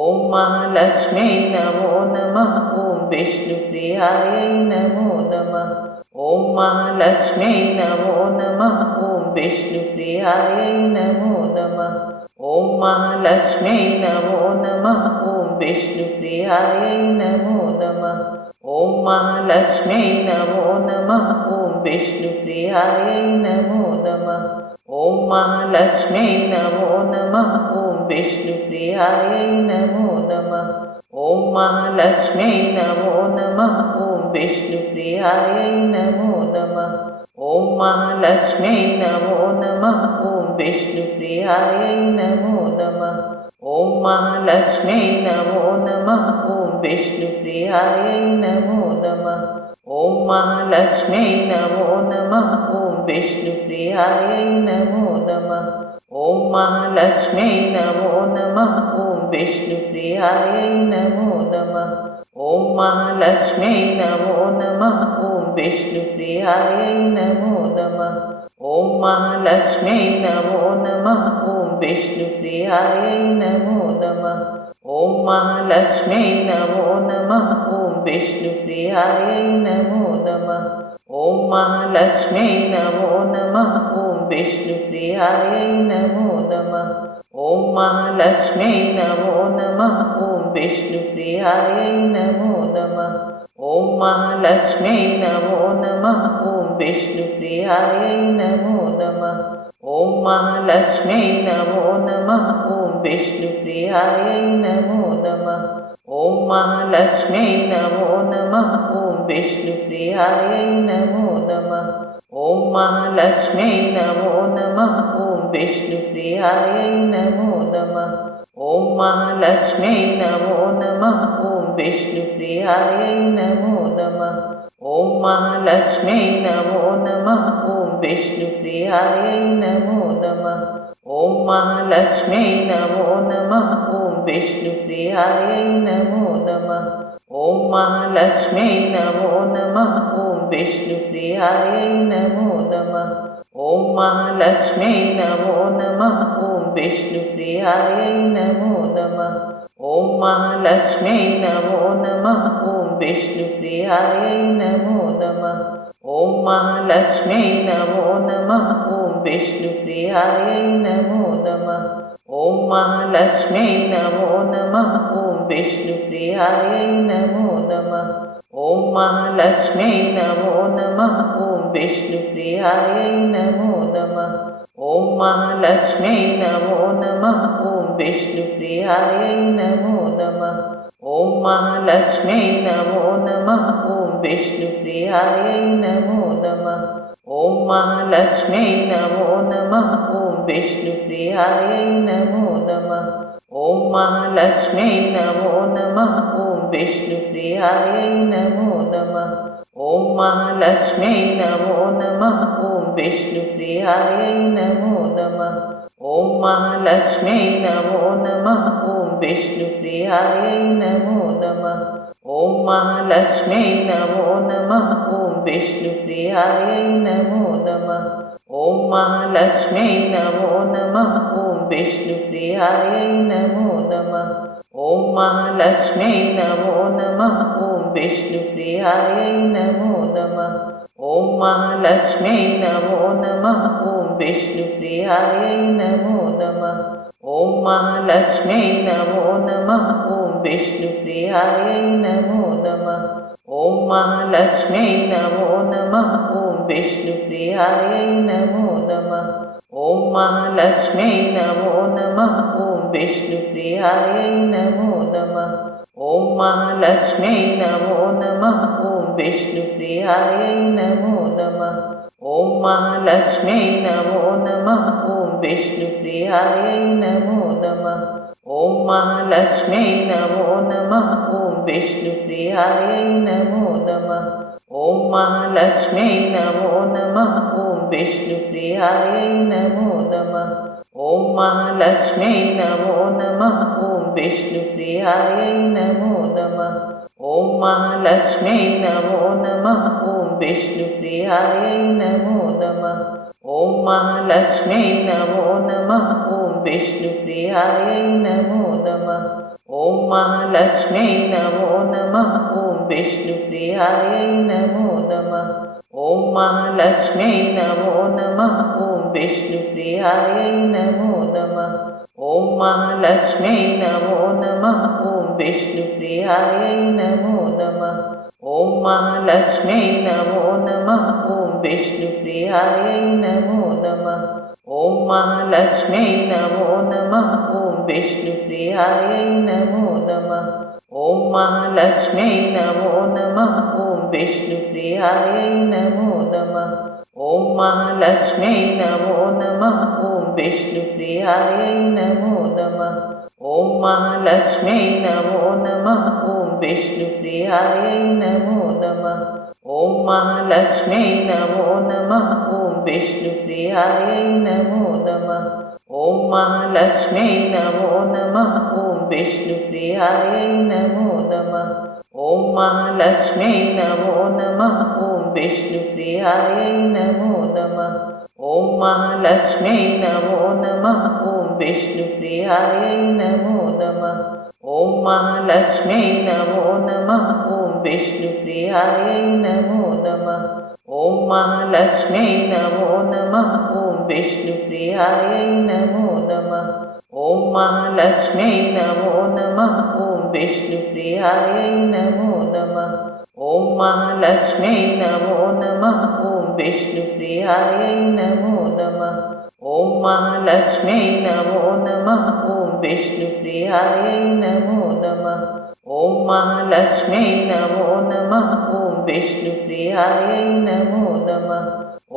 ॐ महालक्ष्म्यै नमो नमः ॐ विष्णुप्रियायै नमो नमः ॐ महालक्ष्म्यै नमो नमः ॐ विष्णुप्रियायै नमो नमः ॐ महालक्ष्म्यै नमो नमः ॐ विष्णुप्रियायै नमो नमः ॐ महालक्ष्म्यै नमो नमः ॐ विष्णुप्रियायै नमो नमः ॐ महालक्ष्म्यै नमो नमः ॐ विष्णुप्रियायै नमो नमः ॐ महालक्ष्म्यै नमो नमः ॐ विष्णुप्रियायै नमो नमः ॐ महालक्ष्म्यै नमो नमः ॐ विष्णुप्रियायै नमो नमः ॐ महालक्ष्म्यै नमो नमः ॐ विष्णुप्रियायै नमो नमः ॐ महालक्ष्म्यै नमो नमः ॐ विष्णुप्रियायै नमो नमः ॐ महालक्ष्म्यै नमो नमः ॐ विष्णुप्रियायै नमो नमः ॐ महालक्ष्म्यै नमो नमः ॐ विष्णुप्रियायै नमो नमः ॐ महालक्ष्म्यै नमो नमः ॐ विष्णुप्रियायै नमो नमः ॐ महालक्ष्म्यै नमो नमः ॐ विष्णुप्रियायै नमो नमः ॐ महालक्ष्म्यै नमो नमः ॐ विष्णुप्रियायै नमो नमः ॐ महालक्ष्म्यै नमो नमः ॐ विष्णुप्रियायै नमो नमः ॐ महालक्ष्म्यै नमो नमः ॐ विष्णुप्रियायै नमो नमः ॐ महालक्ष्म्यै नमो नमः ॐ विष्णुप्रियायै नमो नमः ॐ महालक्ष्म्यै नमो नमः ॐ विष्णुप्रियायै नमो नमः ॐ महालक्ष्म्यै नमो नमः ॐ विष्णुप्रियायै नमो नमः ॐ महालक्ष्म्यै नमो नमः ॐ विष्णुप्रियायै नमो नमः ॐ महालक्ष्म्यै नमो नमः ॐ विष्णुप्रियायै नमो नमः ॐ महालक्ष्म्यै नमो नमः ॐ विष्णुप्रियायै नमो नमः ॐ महालक्ष्म्यै नमो नमः ॐ विष्णुप्रियायै नमो नमः ॐ महालक्ष्म्यै नमो नमः ॐ विष्णुप्रियायै नमो नमः ॐ महालक्ष्म्यै नमो नमः ॐ विष्णुप्रियायै नमो नमः ॐ महालक्ष्म्यै नमो नमः ॐ विष्णुप्रियायै नमो नमः ॐ महालक्ष्म्यै नमो नमः ॐ विष्णुप्रियायै नमो नमः ॐ महालक्ष्म्यै नमो नमः ॐ विष्णुप्रियायै नमो नमः ॐ महालक्ष्म्यै नमो नमः ॐ विष्णुप्रियायै नमो नमः ॐ महालक्ष्म्यै नमो नमः ॐ विष्णुप्रियायै नमो नमः ॐ महालक्ष्म्यै नमो नमः ॐ विष्णुप्रियायै नमो नमः ॐ महालक्ष्म्यै नमो नमः ॐ विष्णुप्रियायै नमो नमः ॐ महालक्ष्म्यै नमो नमः ॐ विष्णुप्रियायै नमो नमः ॐ महालक्ष्म्यै नमो नमः ॐ विष्णुप्रियायै नमो नमः ॐ महालक्ष्म्यै नमो नमः ॐ विष्णुप्रियायै नमो नमः ॐ महालक्ष्म्यै नमो नमः ॐ विष्णुप्रियायै नमो नमः ॐ महालक्ष्म्यै नमो नमः ॐ विष्णुप्रियायै नमो नमः ॐ महालक्ष्म्यै नमो नमः ॐ विष्णुप्रियायै नमो नमः ॐ महालक्ष्म्यै नमो नमः ॐ विष्णुप्रियायै नमो नमः ॐ महालक्ष्म्यै नमो नमः ॐ विष्णुप्रियायै नमो नमः ॐ महालक्ष्म्यै नमो नमः ॐ विष्णुप्रियायै नमो नमः ॐ महालक्ष्म्यै नमो नमः ॐ विष्णुप्रियायै नमो नमः ॐ महालक्ष्म्यै नमो नमः ॐ विष्णुप्रियायै नमो नमः ॐ महालक्ष्म्यै नमो नमः ॐ विष्णुप्रियायै नमो नमः ॐ महालक्ष्म्यै नमो नमः ॐ विष्णुप्रियायै नमो नमः ॐ महालक्ष्म्यै नमो नमः ॐ विष्णुप्रियायै नमो नमः ॐ महालक्ष्म्यै नमो नमः ॐ विष्णुप्रियायै नमो नमः ॐ महालक्ष्म्यै नमो नमः ॐ विष्णुप्रियायै नमो नमः ॐ महालक्ष्म्यै नमो नमः ॐ विष्णुप्रियायै नमो नमः ॐ महालक्ष्म्यै नमो नमः ॐ विष्णुप्रियायै नमो नमः ॐ महालक्ष्म्यै नमो नमः ॐ विष्णुप्रियायै नमो नमः ॐ महालक्ष्म्यै नमो नमः ॐ विष्णुप्रियायै नमो नमः ॐ महालक्ष्म्यै नमो नमः ॐ विष्णुप्रियायै नमो नमः ॐ महालक्ष्म्यै नमो नमः ॐ विष्णुप्रियायै नमो नमः ॐ महालक्ष्म्यै नमो नमः ॐ विष्णुप्रियायै नमो नमः ॐ महालक्ष्म्यै नमो नमः ॐ विष्णुप्रियायै नमो नमः ॐ महालक्ष्म्यै नमो नमः ॐ विष्णुप्रियायै नमो नमः ॐ महालक्ष्म्यै नमो नमः ॐ विष्णुप्रियायै नमो नमः ॐ महालक्ष्म्यै नमो नमः ॐ विष्णुप्रियायै नमो नमः ॐ महालक्ष्म्यै नमो नमः ॐ विष्णुप्रियायै नमो नमः ॐ महालक्ष्म्यै नमो नमः ॐ विष्णुप्रियायै नमो नमः ॐ महालक्ष्म्यै नमो नमः ॐ विष्णुप्रियायै नमो नमः ॐ महालक्ष्म्यै नमो नमः ॐ विष्णुप्रियायै नमो नमः ॐ महालक्ष्म्यै नमो नमः ॐ विष्णुप्रियायै नमो नमः ॐ महालक्ष्म्यै नमो नमः ॐ विष्णुप्रियायै नमो नमः ॐ महालक्ष्म्यै नमो नमः ॐ विष्णुप्रियायै नमो नमः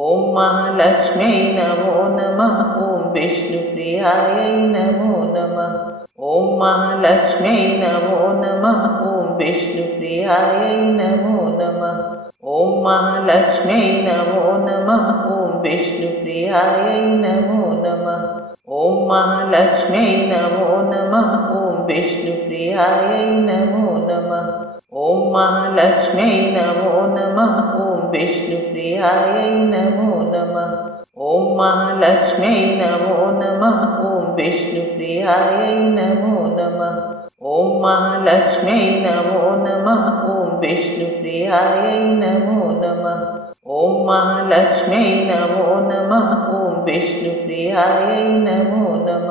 ॐ महालक्ष्म्यै नमो नमः ॐ विष्णुप्रियायै नमो नमः ॐ महालक्ष्म्यै नमो नमः ॐ विष्णुप्रियायै नमो नमः ॐ महालक्ष्म्यै नमो नमः ॐ विष्णुप्रियायै नमो नमः ॐ महालक्ष्म्यै नमो नमः ॐ विष्णुप्रियायै नमो नमः ॐ महालक्ष्म्यै नमो नमः ॐ विष्णुप्रियायै नमो नमः ॐ महालक्ष्म्यै नमो नमः ॐ विष्णुप्रियायै नमो नमः ॐ महालक्ष्म्यै नमो नमः ॐ विष्णुप्रियायै नमो नमः ॐ महालक्ष्म्यै नमो नमः ॐ विष्णुप्रियायै नमो नमः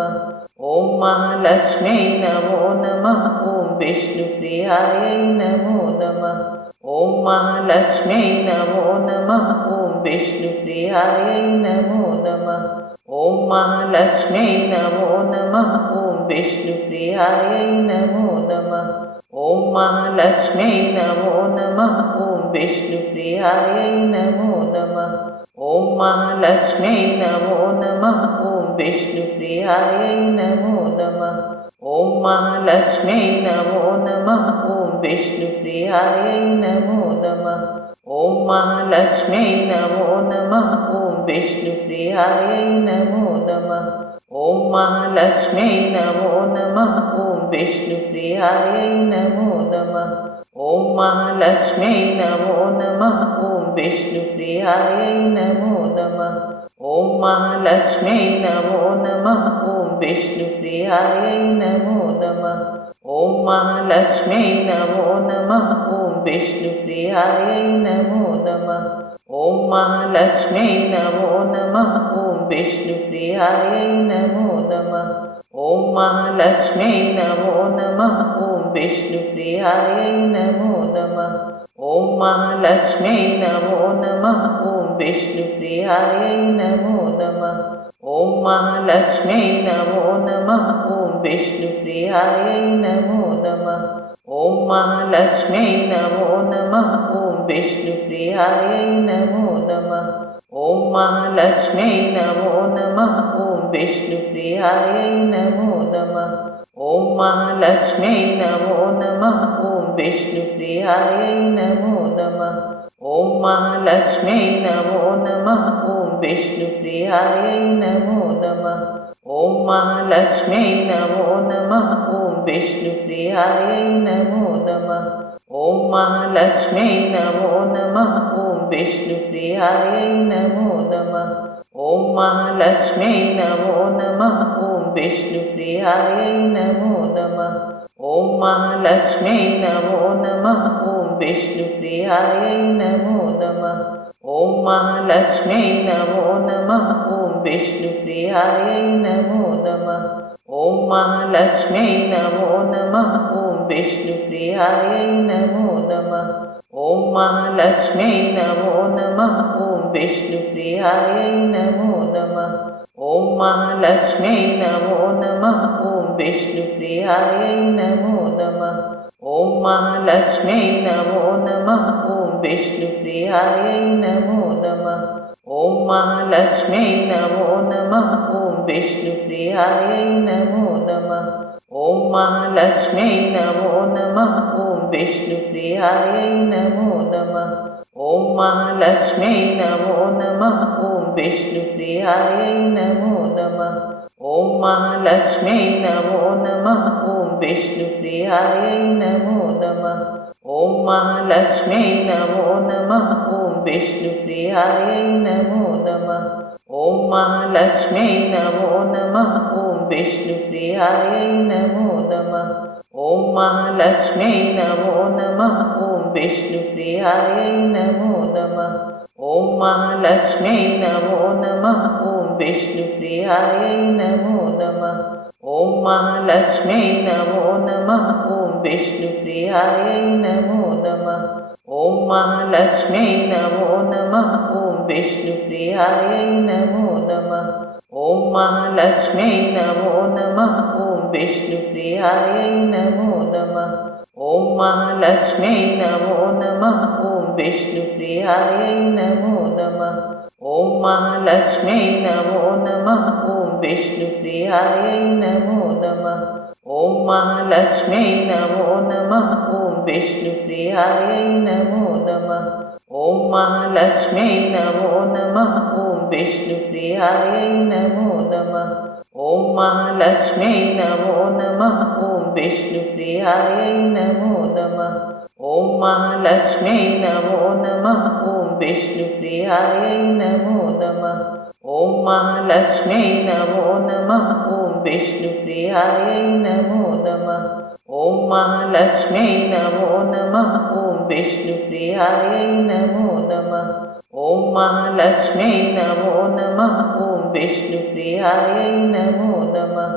ॐ महालक्ष्म्यै नमो नमः ॐ विष्णुप्रियायै नमो नमः ॐ महालक्ष्म्यै नमो नमः ॐ विष्णुप्रियायै नमो नमः ॐ महालक्ष्म्यै नमो नमः ॐ विष्णुप्रियायै नमो नमः ॐ महालक्ष्म्यै नमो नमः ॐ विष्णुप्रियायै नमो नमः ॐ महालक्ष्म्यै नमो नमः ॐ विष्णुप्रियायै नमो नमः ॐ महालक्ष्म्यै नमो नमः ॐ विष्णुप्रियायै नमो नमः ॐ महालक्ष्म्यै नमो नमः ॐ विष्णुप्रियायै नमो नमः ॐ महालक्ष्म्यै नमो नमः ॐ विष्णुप्रियायै नमो नमः ॐ महालक्ष्म्यै नमो नमः ॐ विष्णुप्रियायै नमो नमः ॐ महालक्ष्म्यै नमो नमः ॐ विष्णुप्रियायै नमो नमः ॐ महालक्ष्म्यै नमो नमः ॐ विष्णुप्रियायै नमो नमः ॐ महालक्ष्म्यै नमो नमः ॐ विष्णुप्रियायै नमो नमः ॐ महालक्ष्म्यै नमो नमः ॐ विष्णुप्रियायै नमो नमः ॐ महालक्ष्म्यै नमो नमः ॐ विष्णुप्रियायै नमो नमः ॐ महालक्ष्म्यै नमो नमः ॐ विष्णुप्रियायै नमो नमः ॐ महालक्ष्म्यै नमो नमः ॐ विष्णुप्रियायै नमो नमः ॐ महालक्ष्म्यै नमो नमः ॐ विष्णुप्रियायै नमो नमः ॐ महालक्ष्म्यै नमो नमः ॐ विष्णुप्रियायै नमो नमः ॐ महालक्ष्म्यै नमो नमः ॐ विष्णुप्रियायै नमो नमः ॐ महालक्ष्म्यै नमो नमः ॐ विष्णुप्रियायै नमो नमः ॐ महालक्ष्म्यै नमो नमः ॐ विष्णुप्रियायै नमो नमः ॐ महालक्ष्म्यै नमो नमः ॐ विष्णुप्रियायै नमो नमः ॐ महालक्ष्म्यै नमो नमः ॐ विष्णुप्रियायै नमो नमः ॐ महालक्ष्म्यै नमो नमः ॐ विष्णुप्रियायै नमो नमः ॐ महालक्ष्म्यै नमो नमः ॐ विष्णुप्रियायै नमो नमः ॐ महालक्ष्म्यै नमो नमः ॐ विष्णुप्रियायै नमो नमः ॐ महालक्ष्म्यै नमो नमः ॐ विष्णुप्रियायै नमो नमः ॐ महालक्ष्म्यै नमो नमः ॐ विष्णुप्रियायै नमो नमः ॐ महालक्ष्म्यै नमो नमः ॐ विष्णुप्रियायै नमो नमः ॐ महालक्ष्म्यै नमो नमः ॐ विष्णुप्रियायै नमो नमः ॐ महालक्ष्म्यै नमो नमः ॐ विष्णुप्रियायै नमो नमः ॐ महालक्ष्म्यै नमो नमः ॐ विष्णुप्रियायै नमो नमः ॐ महालक्ष्म्यै नमो नमः ॐ विष्णुप्रियायै नमो नमः ॐ महालक्ष्म्यै नमो नमः ॐ विष्णुप्रियायै नमो नमः ॐ ॐ महालक्ष्म्यै नमो नमः ॐ विष्णुप्रियायै नमो नमः ॐ महालक्ष्म्यै नमो नमः ॐ विष्णुप्रियायै नमो नमः ॐ महालक्ष्म्यै नमो नमः ॐ विष्णुप्रियायै नमो नमः ॐ महालक्ष्म्यै नमो नमः ॐ विष्णुप्रियायै नमो नमः ॐ महालक्ष्म्यै नमो नमः ॐ विष्णुप्रियायै नमो नमः ॐ महालक्ष्म्यै नमो नमः ॐ विष्णुप्रियायै नमो नमः ॐ महालक्ष्म्यै नमो नमः ॐ विष्णुप्रियायै नमो नमः ॐ महालक्ष्म्यै नमो नमः ॐ विष्णुप्रियायै नमो नमः ॐ महालक्ष्म्यै नमो नमः ॐ विष्णुप्रियायै नमो नमः ॐ महालक्ष्म्यै नमो नमः ॐ विष्णुप्रियायै नमो नमः ॐ महालक्ष्म्यै नमो नमः ॐ विष्णुप्रियायै नमो नमः ॐ महालक्ष्म्यै नमो नमः ॐ विष्णुप्रियायै नमो नमः ॐ महालक्ष्म्यै नमो नमः ॐ विष्णुप्रियायै नमो नमः ॐ महालक्ष्म्यै नमो नमः ॐ विष्णुप्रियायै नमो नमः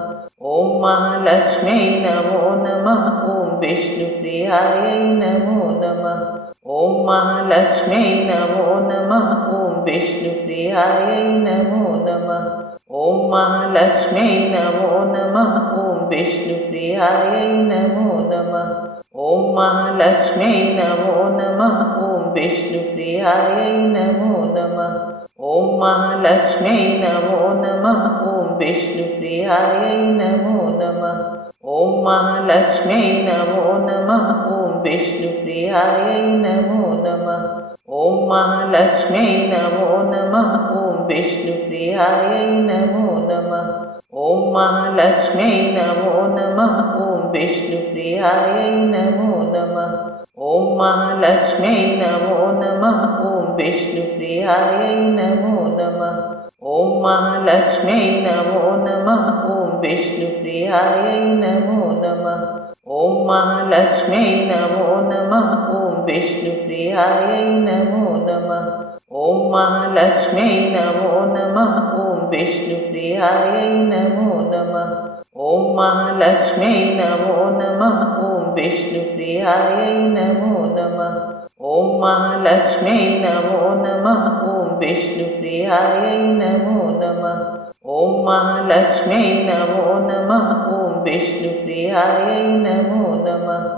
ॐ महालक्ष्म्यै नमो नमः ॐ विष्णुप्रियायै नमो नमः ॐ महालक्ष्म्यै नमो नमः ॐ विष्णुप्रियायै नमो नमः ॐ महालक्ष्म्यै नमो नमः ॐ विष्णुप्रियायै नमो नमः ॐ महालक्ष्म्यै नमो नमः ॐ विष्णुप्रियायै नमो नमः ॐ महालक्ष्म्यै नमो नमः ॐ विष्णुप्रियायै नमो नमः ॐ महालक्ष्म्यै नमो नमः ॐ विष्णुप्रियायै नमो नमः ॐ महालक्ष्म्यै नमो नमः ॐ विष्णुप्रियायै नमो नमः ॐ महालक्ष्म्यै नमो नमः ॐ विष्णुप्रियायै नमो नमः ॐ महालक्ष्म्यै नमो नमः ॐ विष्णुप्रियायै नमो नमः ॐ महालक्ष्म्यै नमो नमः ॐ विष्णुप्रियायै नमो नमः ॐ महालक्ष्म्यै नमो नमः ॐ विष्णुप्रियायै नमो नमः ॐ महालक्ष्म्यै नमो नमः ॐ विष्णुप्रियायै नमो नमः ॐ महालक्ष्म्यै नमो नमः ॐ विष्णुप्रियायै नमो नमः ॐ महालक्ष्म्यै नमो नमः ॐ विष्णुप्रियायै नमो नमः ॐ महालक्ष्म्यै नमो नमः ॐ विष्णुप्रियायै नमो नमः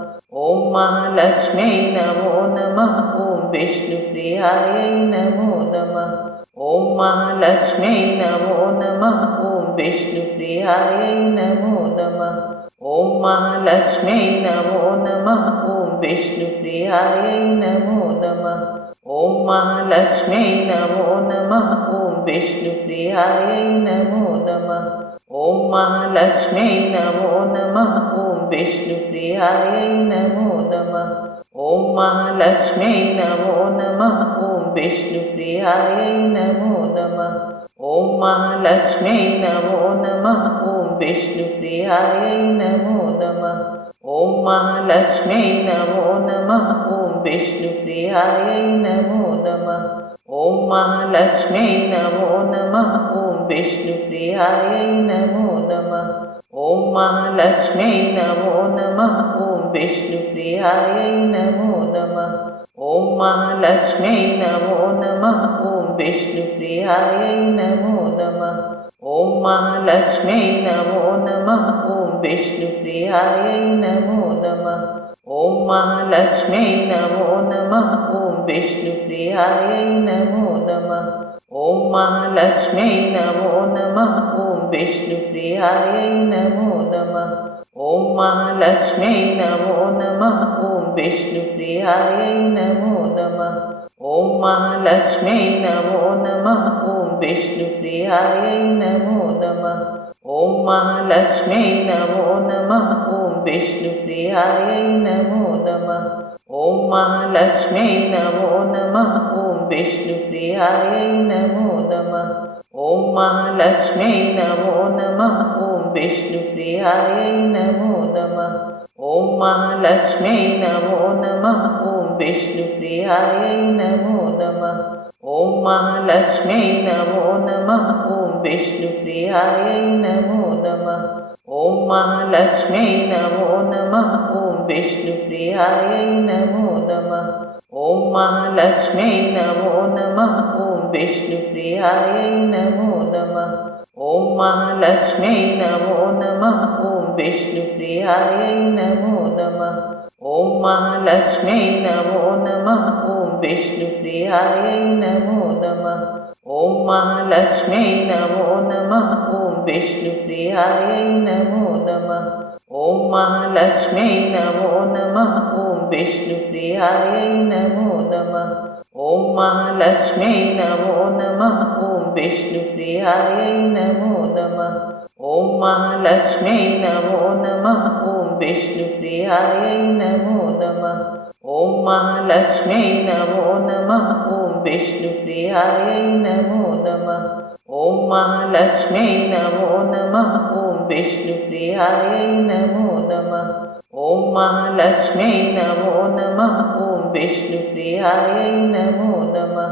ॐ महालक्ष्म्यै नमो नमः ॐ विष्णुप्रियायै नमो नमः ॐ महालक्ष्म्यै नमो नमः ॐ विष्णुप्रियायै नमो नमः ॐ महालक्ष्म्यै नमो नमः ॐ विष्णुप्रियायै नमो नमः ॐ महालक्ष्म्यै नमो नमः ॐ विष्णुप्रियायै नमो नमः ॐ महालक्ष्म्यै नमो नमः ॐ विष्णुप्रियायै नमो नमः ॐ महालक्ष्म्यै नमो नमः ॐ विष्णुप्रियायै नमो नमः ॐ महालक्ष्म्यै नमो नमः ॐ विष्णुप्रियायै नमो नमः ॐ महालक्ष्म्यै नमो नमः ॐ विष्णुप्रियायै नमो नमः ॐ महालक्ष्म्यै नमो नमः ॐ विष्णुप्रियायै नमो नमः ॐ महालक्ष्म्यै नमो नमः ॐ विष्णुप्रियायै नमो नमः ॐ महालक्ष्म्यै नमो नमः ॐ विष्णुप्रियायै नमो नमः ॐ महालक्ष्म्यै नमो नमः ॐ विष्णुप्रियायै नमो नमः ॐ महालक्ष्म्यै नमो नमः ॐ विष्णुप्रियायै नमो नमः ॐ महालक्ष्म्यै नमो नमः ॐ विष्णुप्रियायै नमो नमः ॐ महालक्ष्म्यै नमो नमः ॐ विष्णुप्रियायै नमो नमः ॐ महालक्ष्म्यै नमो नमः ॐ विष्णुप्रियायै नमो नमः ॐ महालक्ष्म्यै नमो नमः ॐ विष्णुप्रियायै नमो नमः ॐ महालक्ष्म्यै नमो नमः ॐ विष्णुप्रियायै नमो नमः ॐ महालक्ष्म्यै नमो नमः ॐ विष्णुप्रियायै नमो नमः ॐ महालक्ष्म्यै नमो नमः ॐ विष्णुप्रियायै नमो नमः ॐ महालक्ष्म्यै नमो नमः ॐ विष्णुप्रियायै नमो नमः ॐ महालक्ष्म्यै नमो नमः ॐ विष्णुप्रियायै नमो नमः ॐ महालक्ष्म्यै नमो नमः ॐ विष्णुप्रियायै नमो नमः ॐ महालक्ष्म्यै नमो नमः ॐ विष्णुप्रियायै नमो नमः ॐ महालक्ष्म्यै नमो नमः ॐ विष्णुप्रियायै नमो नमः ॐ महालक्ष्म्यै नमो नमः ॐ विष्णुप्रियायै नमो नमः ॐ महालक्ष्म्यै नमो नमः ॐ विष्णुप्रियायै नमो नमः ॐ महालक्ष्म्यै नमो नमः ॐ विष्णुप्रियायै नमो नमः ॐ महालक्ष्म्यै नमो नमः ॐ विष्णुप्रियायै नमो नमः ॐ महालक्ष्म्यै नमो नमः ॐ विष्णुप्रियायै नमो नमः ॐ महालक्ष्म्यै नमो नमः ॐ विष्णुप्रियायै नमो नमः ॐ महालक्ष्म्यै नमो नमः ॐ विष्णुप्रियायै नमो नमः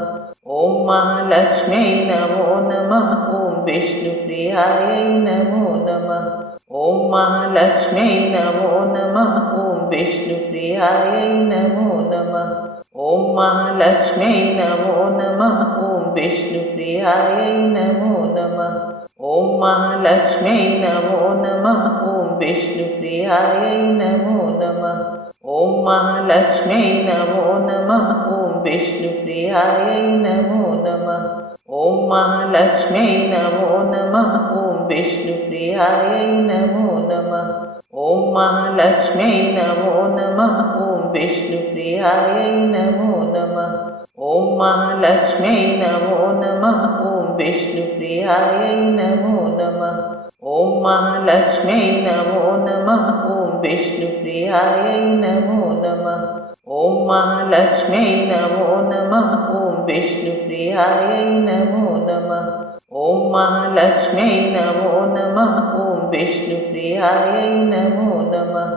ॐ महालक्ष्म्यै नमो नमः ॐ विष्णुप्रियायै नमो नमः ॐ महालक्ष्म्यै नमो नमः ॐ विष्णुप्रियायै नमो नमः ॐ महालक्ष्म्यै नमो नमः ॐ विष्णुप्रियायै नमो नमः ॐ महालक्ष्म्यै नमो नमः ॐ विष्णुप्रियायै नमो नमः ॐ महालक्ष्म्यै नमो नमः ॐ विष्णुप्रियायै नमो नमः ॐ महालक्ष्म्यै नमो नमः ॐ विष्णुप्रियायै नमो नमः ॐ महालक्ष्म्यै नमो नमः ॐ विष्णुप्रियायै नमो नमः ॐ महालक्ष्म्यै नमो नमः ॐ विष्णुप्रियायै नमो नमः ॐ महालक्ष्म्यै नमो नमः ॐ विष्णुप्रियायै नमो नमः ॐ महालक्ष्म्यै नमो नमः ॐ विष्णुप्रियायै नमो नमः ॐ महालक्ष्म्यै नमो नमः ॐ विष्णुप्रियायै नमो नमः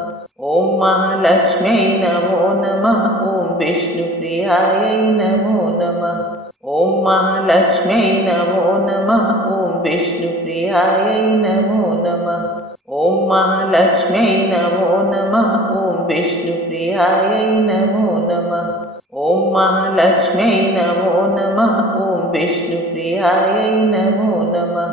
ॐ महालक्ष्म्यै नमो नमः ॐ विष्णुप्रियायै नमो नमः ॐ महालक्ष्म्यै नमो नमः ॐ विष्णुप्रियायै नमो नमः ॐ महालक्ष्म्यै नमो नमः ॐ विष्णुप्रियायै नमो नमः ॐ महालक्ष्म्यै नमो नमः ॐ विष्णुप्रियायै नमो नमः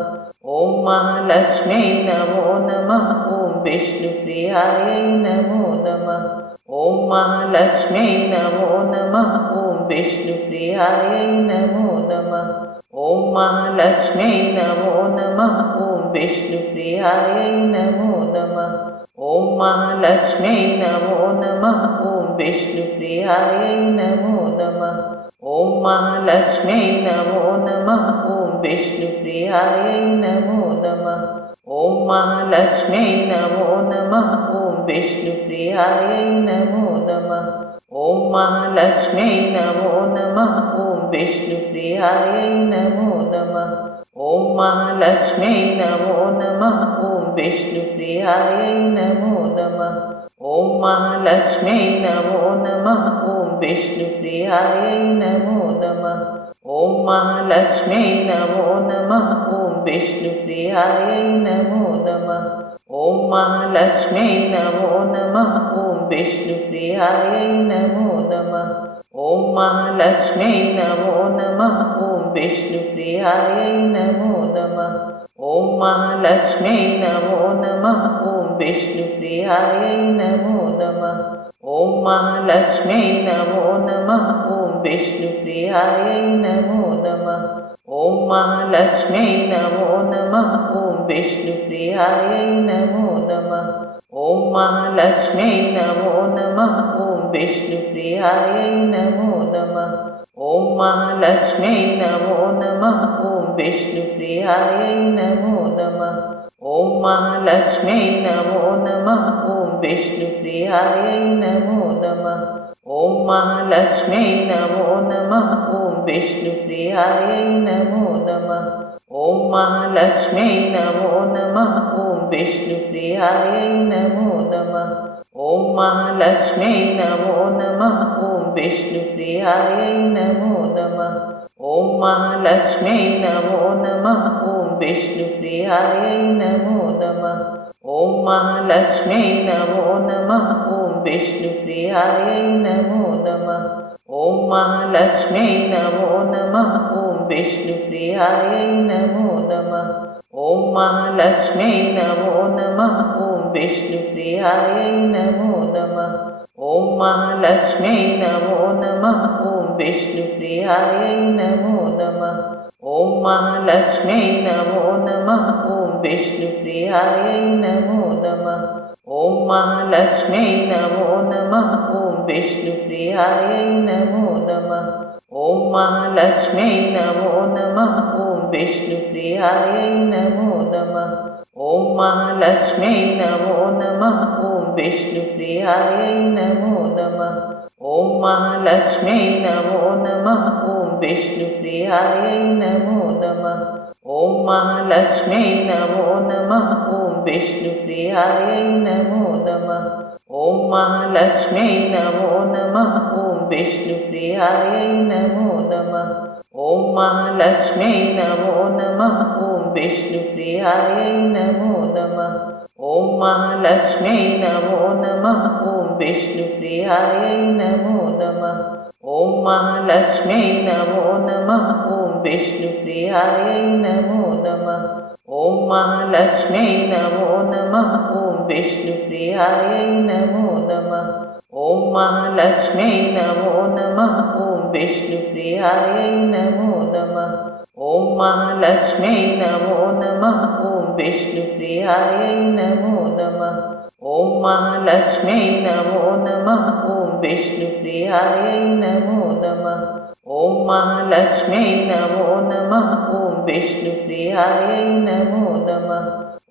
ॐ महालक्ष्म्यै नमो नमः ॐ विष्णुप्रियायै नमो नमः ॐ महालक्ष्म्यै नमो नमः ॐ विष्णुप्रियायै नमो नमः ॐ महालक्ष्म्यै नमो नमः ॐ विष्णुप्रियायै नमो नमः ॐ महालक्ष्म्यै नमो नमः ॐ विष्णुप्रियायै नमो नमः ॐ महालक्ष्म्यै नमो नमः ॐ विष्णुप्रियायै नमो नमः ॐ महालक्ष्म्यै नमो नमः ॐ विष्णुप्रियायै नमो नमः ॐ महालक्ष्म्यै नमो नमः ॐ विष्णुप्रियायै नमो नमः ॐ महालक्ष्म्यै नमो नमः ॐ विष्णुप्रियायै नमो नमः ॐ महालक्ष्म्यै नमो नमः ॐ विष्णुप्रियायै नमो नमः ॐ महालक्ष्म्यै नमो नमः ॐ विष्णुप्रियायै नमो नमः ॐ महालक्ष्म्यै नमो नमः ॐ विष्णुप्रियायै नमो नमः ॐ महालक्ष्म्यै नमो नमः ॐ विष्णुप्रियायै नमो नमः ॐ महालक्ष्म्यै नमो नमः ॐ विष्णुप्रियायै नमो नमः ॐ महालक्ष्म्यै नमो नमः ॐ विष्णुप्रियायै नमो नमः ॐ महालक्ष्म्यै नमो नमः ॐ विष्णुप्रियायै नमो नमः ॐ महालक्ष्म्यै नमो नमः ॐ विष्णुप्रियायै नमो नमः ॐ महालक्ष्म्यै नमो नमः ॐ विष्णुप्रियायै नमो नमः ॐ महालक्ष्म्यै नमो नमः ॐ विष्णुप्रियायै नमो नमः ॐ महालक्ष्म्यै नमो नमः ॐ विष्णुप्रियायै नमो नमः ॐ महालक्ष्म्यै नमो नमः ॐ विष्णुप्रियायै नमो नमः ॐ महालक्ष्म्यै नमो नमः ॐ विष्णुप्रियायै नमो नमः ॐ महालक्ष्म्यै नमो नमः ॐ विष्णुप्रियायै नमो नमः ॐ महालक्ष्म्यै नमो नमः ॐ विष्णुप्रियायै नमो नमः ॐ महालक्ष्म्यै नमो नमः ॐ विष्णुप्रियायै नमो नमः ॐ महालक्ष्म्यै नमो नमः ॐ विष्णुप्रियायै नमो नमः ॐ महालक्ष्म्यै नमो नमः ॐ विष्णुप्रियायै नमो नमः ॐ महालक्ष्म्यै नमो नमः ॐ विष्णुप्रियायै नमो नमः ॐ महालक्ष्म्यै नमो नमः ॐ विष्णुप्रियायै नमो नमः ॐ महालक्ष्म्यै नमो नमः ॐ विष्णुप्रियायै नमो नमः ॐ महालक्ष्म्यै नमो नमः ॐ विष्णुप्रियायै नमो नमः ॐ महालक्ष्म्यै नमो नमः ॐ विष्णुप्रियायै नमो नमः ॐ महालक्ष्म्यै नमो नमः ॐ विष्णुप्रियायै नमो नमः ॐ महालक्ष्म्यै नमो नमः ॐ विष्णुप्रियायै नमो नमः ॐ महालक्ष्म्यै नमो नमः ॐ विष्णुप्रियायै नमो नमः ॐ महालक्ष्म्यै नमो नमः ॐ विष्णुप्रियायै नमो नमः ॐ महालक्ष्म्यै नमो नमः ॐ विष्णुप्रियायै नमो नमः ॐ महालक्ष्म्यै नमो नमः ॐ विष्णुप्रियायै नमो नमः ॐ महालक्ष्म्यै नमो नमः ॐ विष्णुप्रियायै नमो नमः ॐ महालक्ष्म्यै नमो नमः ॐ विष्णुप्रियायै नमो नमः ॐ महालक्ष्म्यै नमो नमः ॐ विष्णुप्रियायै नमो नमः ॐ महालक्ष्म्यै नमो नमः ॐ विष्णुप्रियायै नमो नमः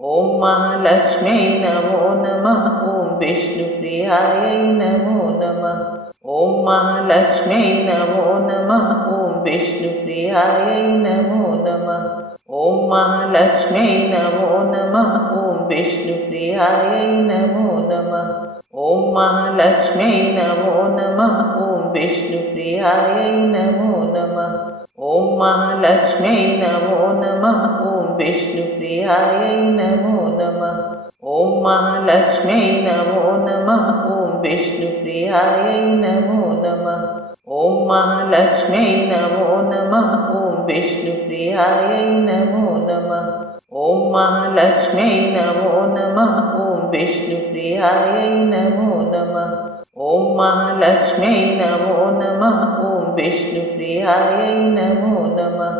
ॐ महालक्ष्म्यै नमो नमः ॐ विष्णुप्रियायै नमो नमः ॐ महालक्ष्म्यै नमो नमः ॐ विष्णुप्रियायै नमो नमः ॐ महालक्ष्म्यै नमो नमः ॐ विष्णुप्रियायै नमो नमः ॐ महालक्ष्म्यै नमो नमः ॐ विष्णुप्रियायै नमो नमः ॐ महालक्ष्म्यै नमो नमः ॐ विष्णुप्रियायै नमो नमः ॐ महालक्ष्म्यै नमो नमः ॐ विष्णुप्रियायै नमो नमः ॐ महालक्ष्म्यै नमो नमः ॐ विष्णुप्रियायै नमो नमः ॐ महालक्ष्म्यै नमो नमः ॐ विष्णुप्रियायै नमो नमः ॐ महालक्ष्म्यै नमो नमः ॐ विष्णुप्रियायै नमो नमः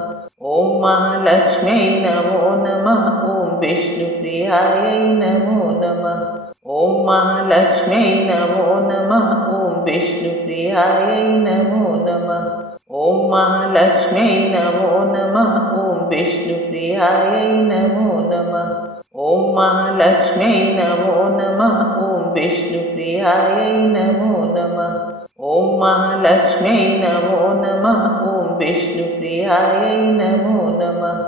ॐ महालक्ष्म्यै नमो नमः ॐ विष्णुप्रियायै नमो नमः ॐ महालक्ष्म्यै नमो नमः ॐ विष्णुप्रियायै नमो नमः ॐ महालक्ष्म्यै नमो नमः ॐ विष्णुप्रियायै नमो नमः ॐ महालक्ष्म्यै नमो नमः ॐ विष्णुप्रियायै नमो नमः ॐ महालक्ष्म्यै नमो नमः ॐ विष्णुप्रियायै नमो नमः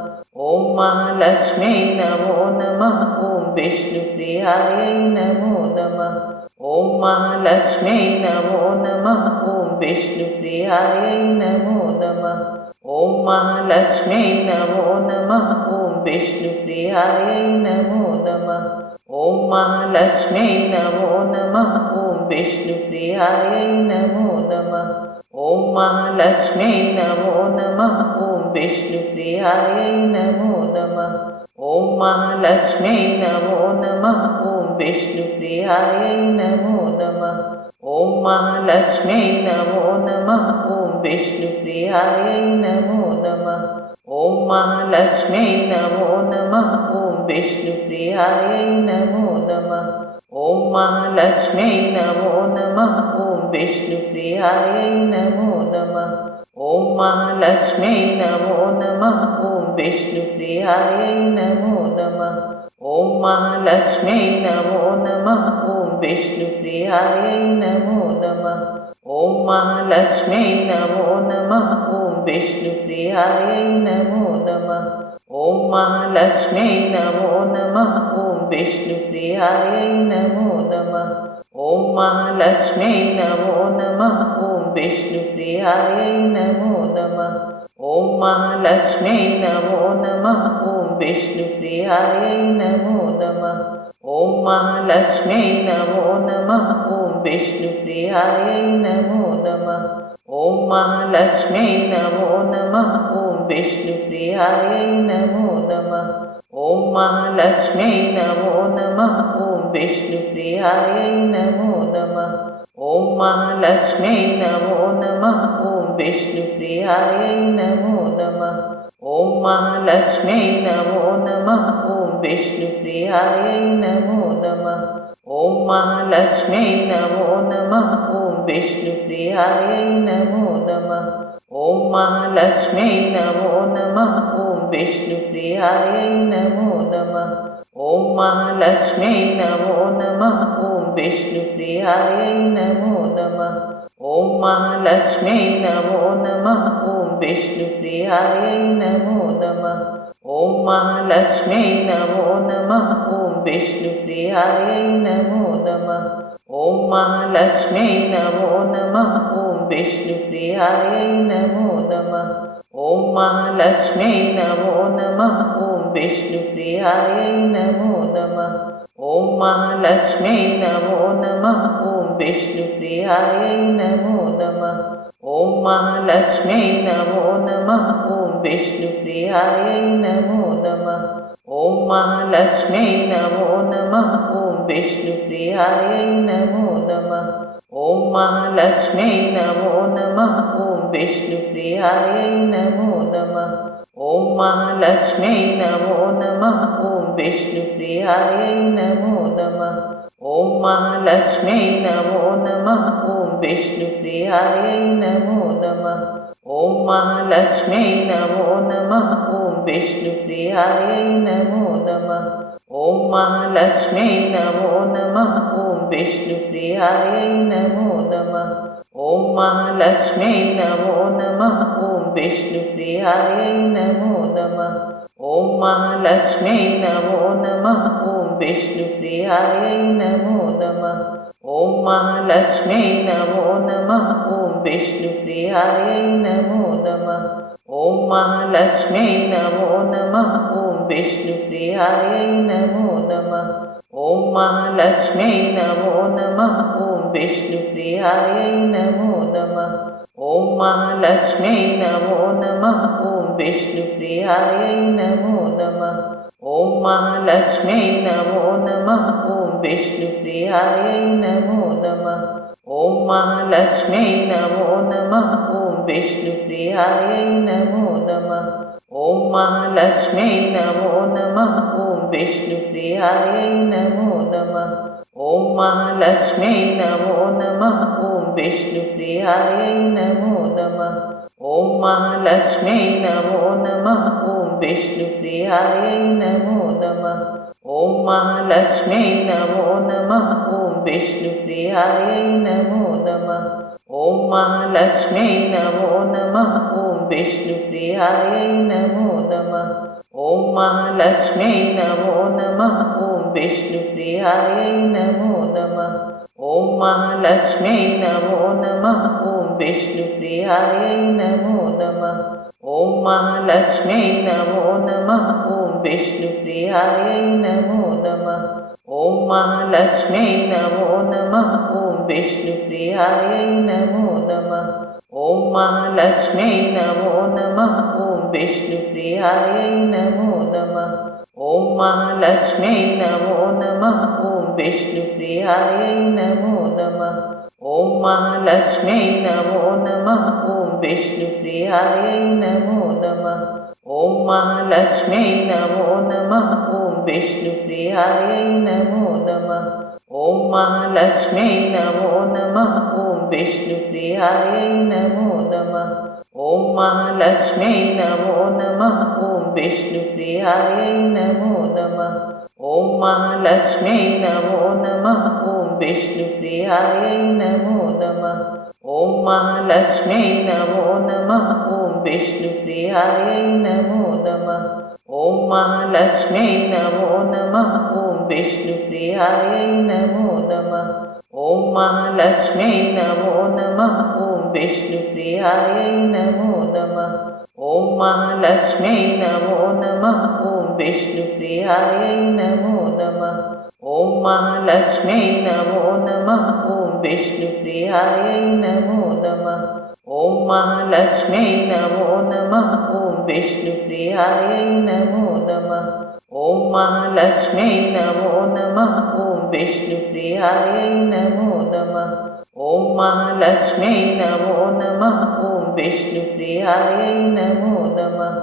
ॐ महालक्ष्म्यै नमो नमः ॐ विष्णुप्रियायै नमो नमः ॐ महालक्ष्म्यै नमो नमः ॐ विष्णुप्रियायै नमो नमः ॐ महालक्ष्म्यै नमो नमः ॐ विष्णुप्रियायै नमो नमः ॐ महालक्ष्म्यै नमो नमः ॐ विष्णुप्रियायै नमो नमः ॐ महालक्ष्म्यै नमो नमः ॐ विष्णुप्रियायै नमो नमः ॐ महालक्ष्म्यै नमो नमः ॐ विष्णुप्रियायै नमो नमः ॐ महालक्ष्म्यै नमो नमः ॐ विष्णुप्रियायै नमो नमः ॐ महालक्ष्म्यै नमो नमः ॐ विष्णुप्रियायै नमो नमः ॐ महालक्ष्म्यै नमो नमः ॐ विष्णुप्रियायै नमो नमः ॐ महालक्ष्म्यै नमो नमः ॐ विष्णुप्रियायै नमो नमः ॐ महालक्ष्म्यै नमो नमः ॐ विष्णुप्रियायै नमो नमः ॐ महालक्ष्म्यै नमो नमः ॐ विष्णुप्रियायै नमो नमः ॐ महालक्ष्म्यै नमो नमः ॐ विष्णुप्रियायै नमो नमः ॐ महालक्ष्म्यै नमो नमः ॐ विष्णुप्रियायै नमो नमः ॐ महालक्ष्म्यै नमो नमः ॐ विष्णुप्रियायै नमो नमः ॐ महालक्ष्म्यै नमो नमः ॐ विष्णुप्रियायै नमो नमः ॐ महालक्ष्म्यै नमो नमः ॐ विष्णुप्रियायै नमो नमः ॐ महालक्ष्म्यै नमो नमः ॐ विष्णुप्रियायै नमो नमः ॐ महालक्ष्म्यै नमो नमः ॐ विष्णुप्रियायै नमो नमः ॐ महालक्ष्म्यै नमो नमः ॐ विष्णुप्रियायै नमो नमः ॐ महालक्ष्म्यै नमो नमः ॐ विष्णुप्रियायै नमो नमः ॐ महालक्ष्म्यै नमो नमः ॐ विष्णुप्रियायै नमो नमः ॐ महालक्ष्म्यै नमो नमः ॐ विष्णुप्रियायै नमो नमः ॐ महालक्ष्म्यै नमो नमः ॐ विष्णुप्रियायै नमो नमः ॐ महालक्ष्म्यै नमो नमः ॐ विष्णुप्रियायै नमो नमः ॐ महालक्ष्म्यै नमो नमः ॐ विष्णुप्रियायै नमो नमः ॐ महालक्ष्म्यै नमो नमः ॐ विष्णुप्रियायै नमो नमः ॐ महालक्ष्म्यै नमो नमः ॐ विष्णुप्रियायै नमो नमः ॐ महालक्ष्म्यै नमो नमः ॐ विष्णुप्रियायै नमो नमः ॐ महालक्ष्म्यै नमो नमः ॐ विष्णुप्रियायै नमो नमः ॐ महालक्ष्म्यै नमो नमः ॐ विष्णुप्रियायै नमो नमः ॐ महालक्ष्म्यै नमो नमः ॐ विष्णुप्रियायै नमो नमः ॐ महालक्ष्म्यै नमो नमः ॐ विष्णुप्रियायै नमो नमः ॐ महालक्ष्म्यै नमो नमः ॐ विष्णुप्रियायै नमो नमः ॐ महालक्ष्म्यै नमो नमः ॐ विष्णुप्रियायै नमो नमः ॐ महालक्ष्म्यै नमो नमः ॐ विष्णुप्रियायै नमो नमः ॐ महालक्ष्म्यै नमो नमः ॐ विष्णुप्रियायै नमो नमः ॐ महालक्ष्म्यै नमो नमः ॐ विष्णुप्रियायै नमो नमः ॐ महालक्ष्म्यै नमो नमः ॐ विष्णुप्रियायै नमो नमः ॐ महालक्ष्म्यै नमो नमः ॐ विष्णुप्रियायै नमो नमः ॐ महालक्ष्म्यै नमो नमः ॐ विष्णुप्रियायै नमो नमः ॐ महालक्ष्म्यै नमो नमः ॐ विष्णुप्रियायै नमो नमः ॐ महालक्ष्म्यै नमो नमः ॐ विष्णुप्रियायै नमो नमः ॐ महालक्ष्म्यै नमो नमः ॐ विष्णुप्रियायै नमो नमः ॐ महालक्ष्म्यै नमो नमः ॐ विष्णुप्रियायै नमो नमः ॐ महालक्ष्म्यै नमो नमः ॐ विष्णुप्रियायै नमो नमः ॐ महालक्ष्म्यै नमो नमः ॐ विष्णुप्रियायै नमो नमः ॐ महालक्ष्म्यै नमो नमः ॐ विष्णुप्रियायै नमो नमः ॐ महालक्ष्म्यै नमो नमः ॐ विष्णुप्रियायै नमो नमः ॐ महालक्ष्म्यै नमो नमः ॐ विष्णुप्रियायै नमो नमः ॐ महालक्ष्म्यै नमो नमः ॐ विष्णुप्रियायै नमो नमः ॐ महालक्ष्म्यै नमो नमः ॐ विष्णुप्रियायै नमो नमः ॐ महालक्ष्म्यै नमो नमः ॐ विष्णुप्रियायै नमो नमः ॐ महालक्ष्म्यै नमो नमः ॐ विष्णुप्रियायै नमो नमः ॐ महालक्ष्म्यै नमो नमः ॐ विष्णुप्रियायै नमो नमः ॐ महालक्ष्म्यै नमो नमः ॐ विष्णुप्रियायै नमो नमः ॐ महालक्ष्म्यै नमो नमः ॐ विष्णुप्रियायै नमो नमः ॐ महालक्ष्म्यै नमो नमः ॐ विष्णुप्रियायै नमो नमः ॐ महालक्ष्म्यै नमो नमः ॐ विष्णुप्रियायै नमो नमः ॐ महालक्ष्म्यै नमो नमः ॐ विष्णुप्रियायै नमो नमः ॐ महालक्ष्म्यै नमो नमः ॐ विष्णुप्रियायै नमो नमः ॐ महालक्ष्म्यै नमो नमः ॐ विष्णुप्रियायै नमो नमः ॐ महालक्ष्म्यै नमो नमः ॐ विष्णुप्रियायै नमो नमः ॐ महालक्ष्म्यै नमो नमः ॐ विष्णुप्रियायै नमो नमः ॐ महालक्ष्म्यै नमो नमः ॐ विष्णुप्रियायै नमो नमः ॐ महालक्ष्म्यै नमो नमः ॐ विष्णुप्रियायै नमो नमः ॐ महालक्ष्म्यै नमो नमः ॐ विष्णुप्रियायै नमो नमः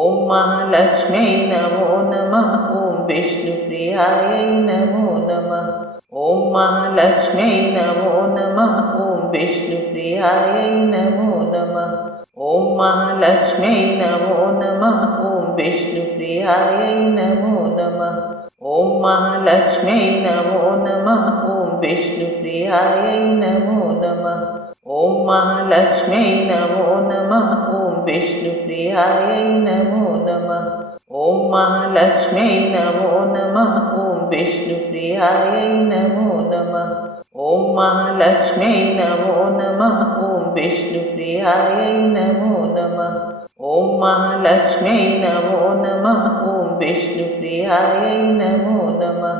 ॐ महालक्ष्म्यै नमो नमः ॐ विष्णुप्रियायै नमो नमः ॐ महालक्ष्म्यै नमो नमः ॐ विष्णुप्रियायै नमो नमः ॐ महालक्ष्म्यै नमो नमः ॐ विष्णुप्रियायै नमो नमः ॐ महालक्ष्म्यै नमो नमः ॐ विष्णुप्रियायै नमो नमः ॐ महालक्ष्म्यै नमो नमः ॐ विष्णुप्रियायै नमो नमः ॐ महालक्ष्म्यै नमो नमः ॐ विष्णुप्रियायै नमो नमः ॐ महालक्ष्म्यै नमो नमः ॐ विष्णुप्रियायै नमो नमः ॐ महालक्ष्म्यै नमो नमः ॐ विष्णुप्रियायै नमो नमः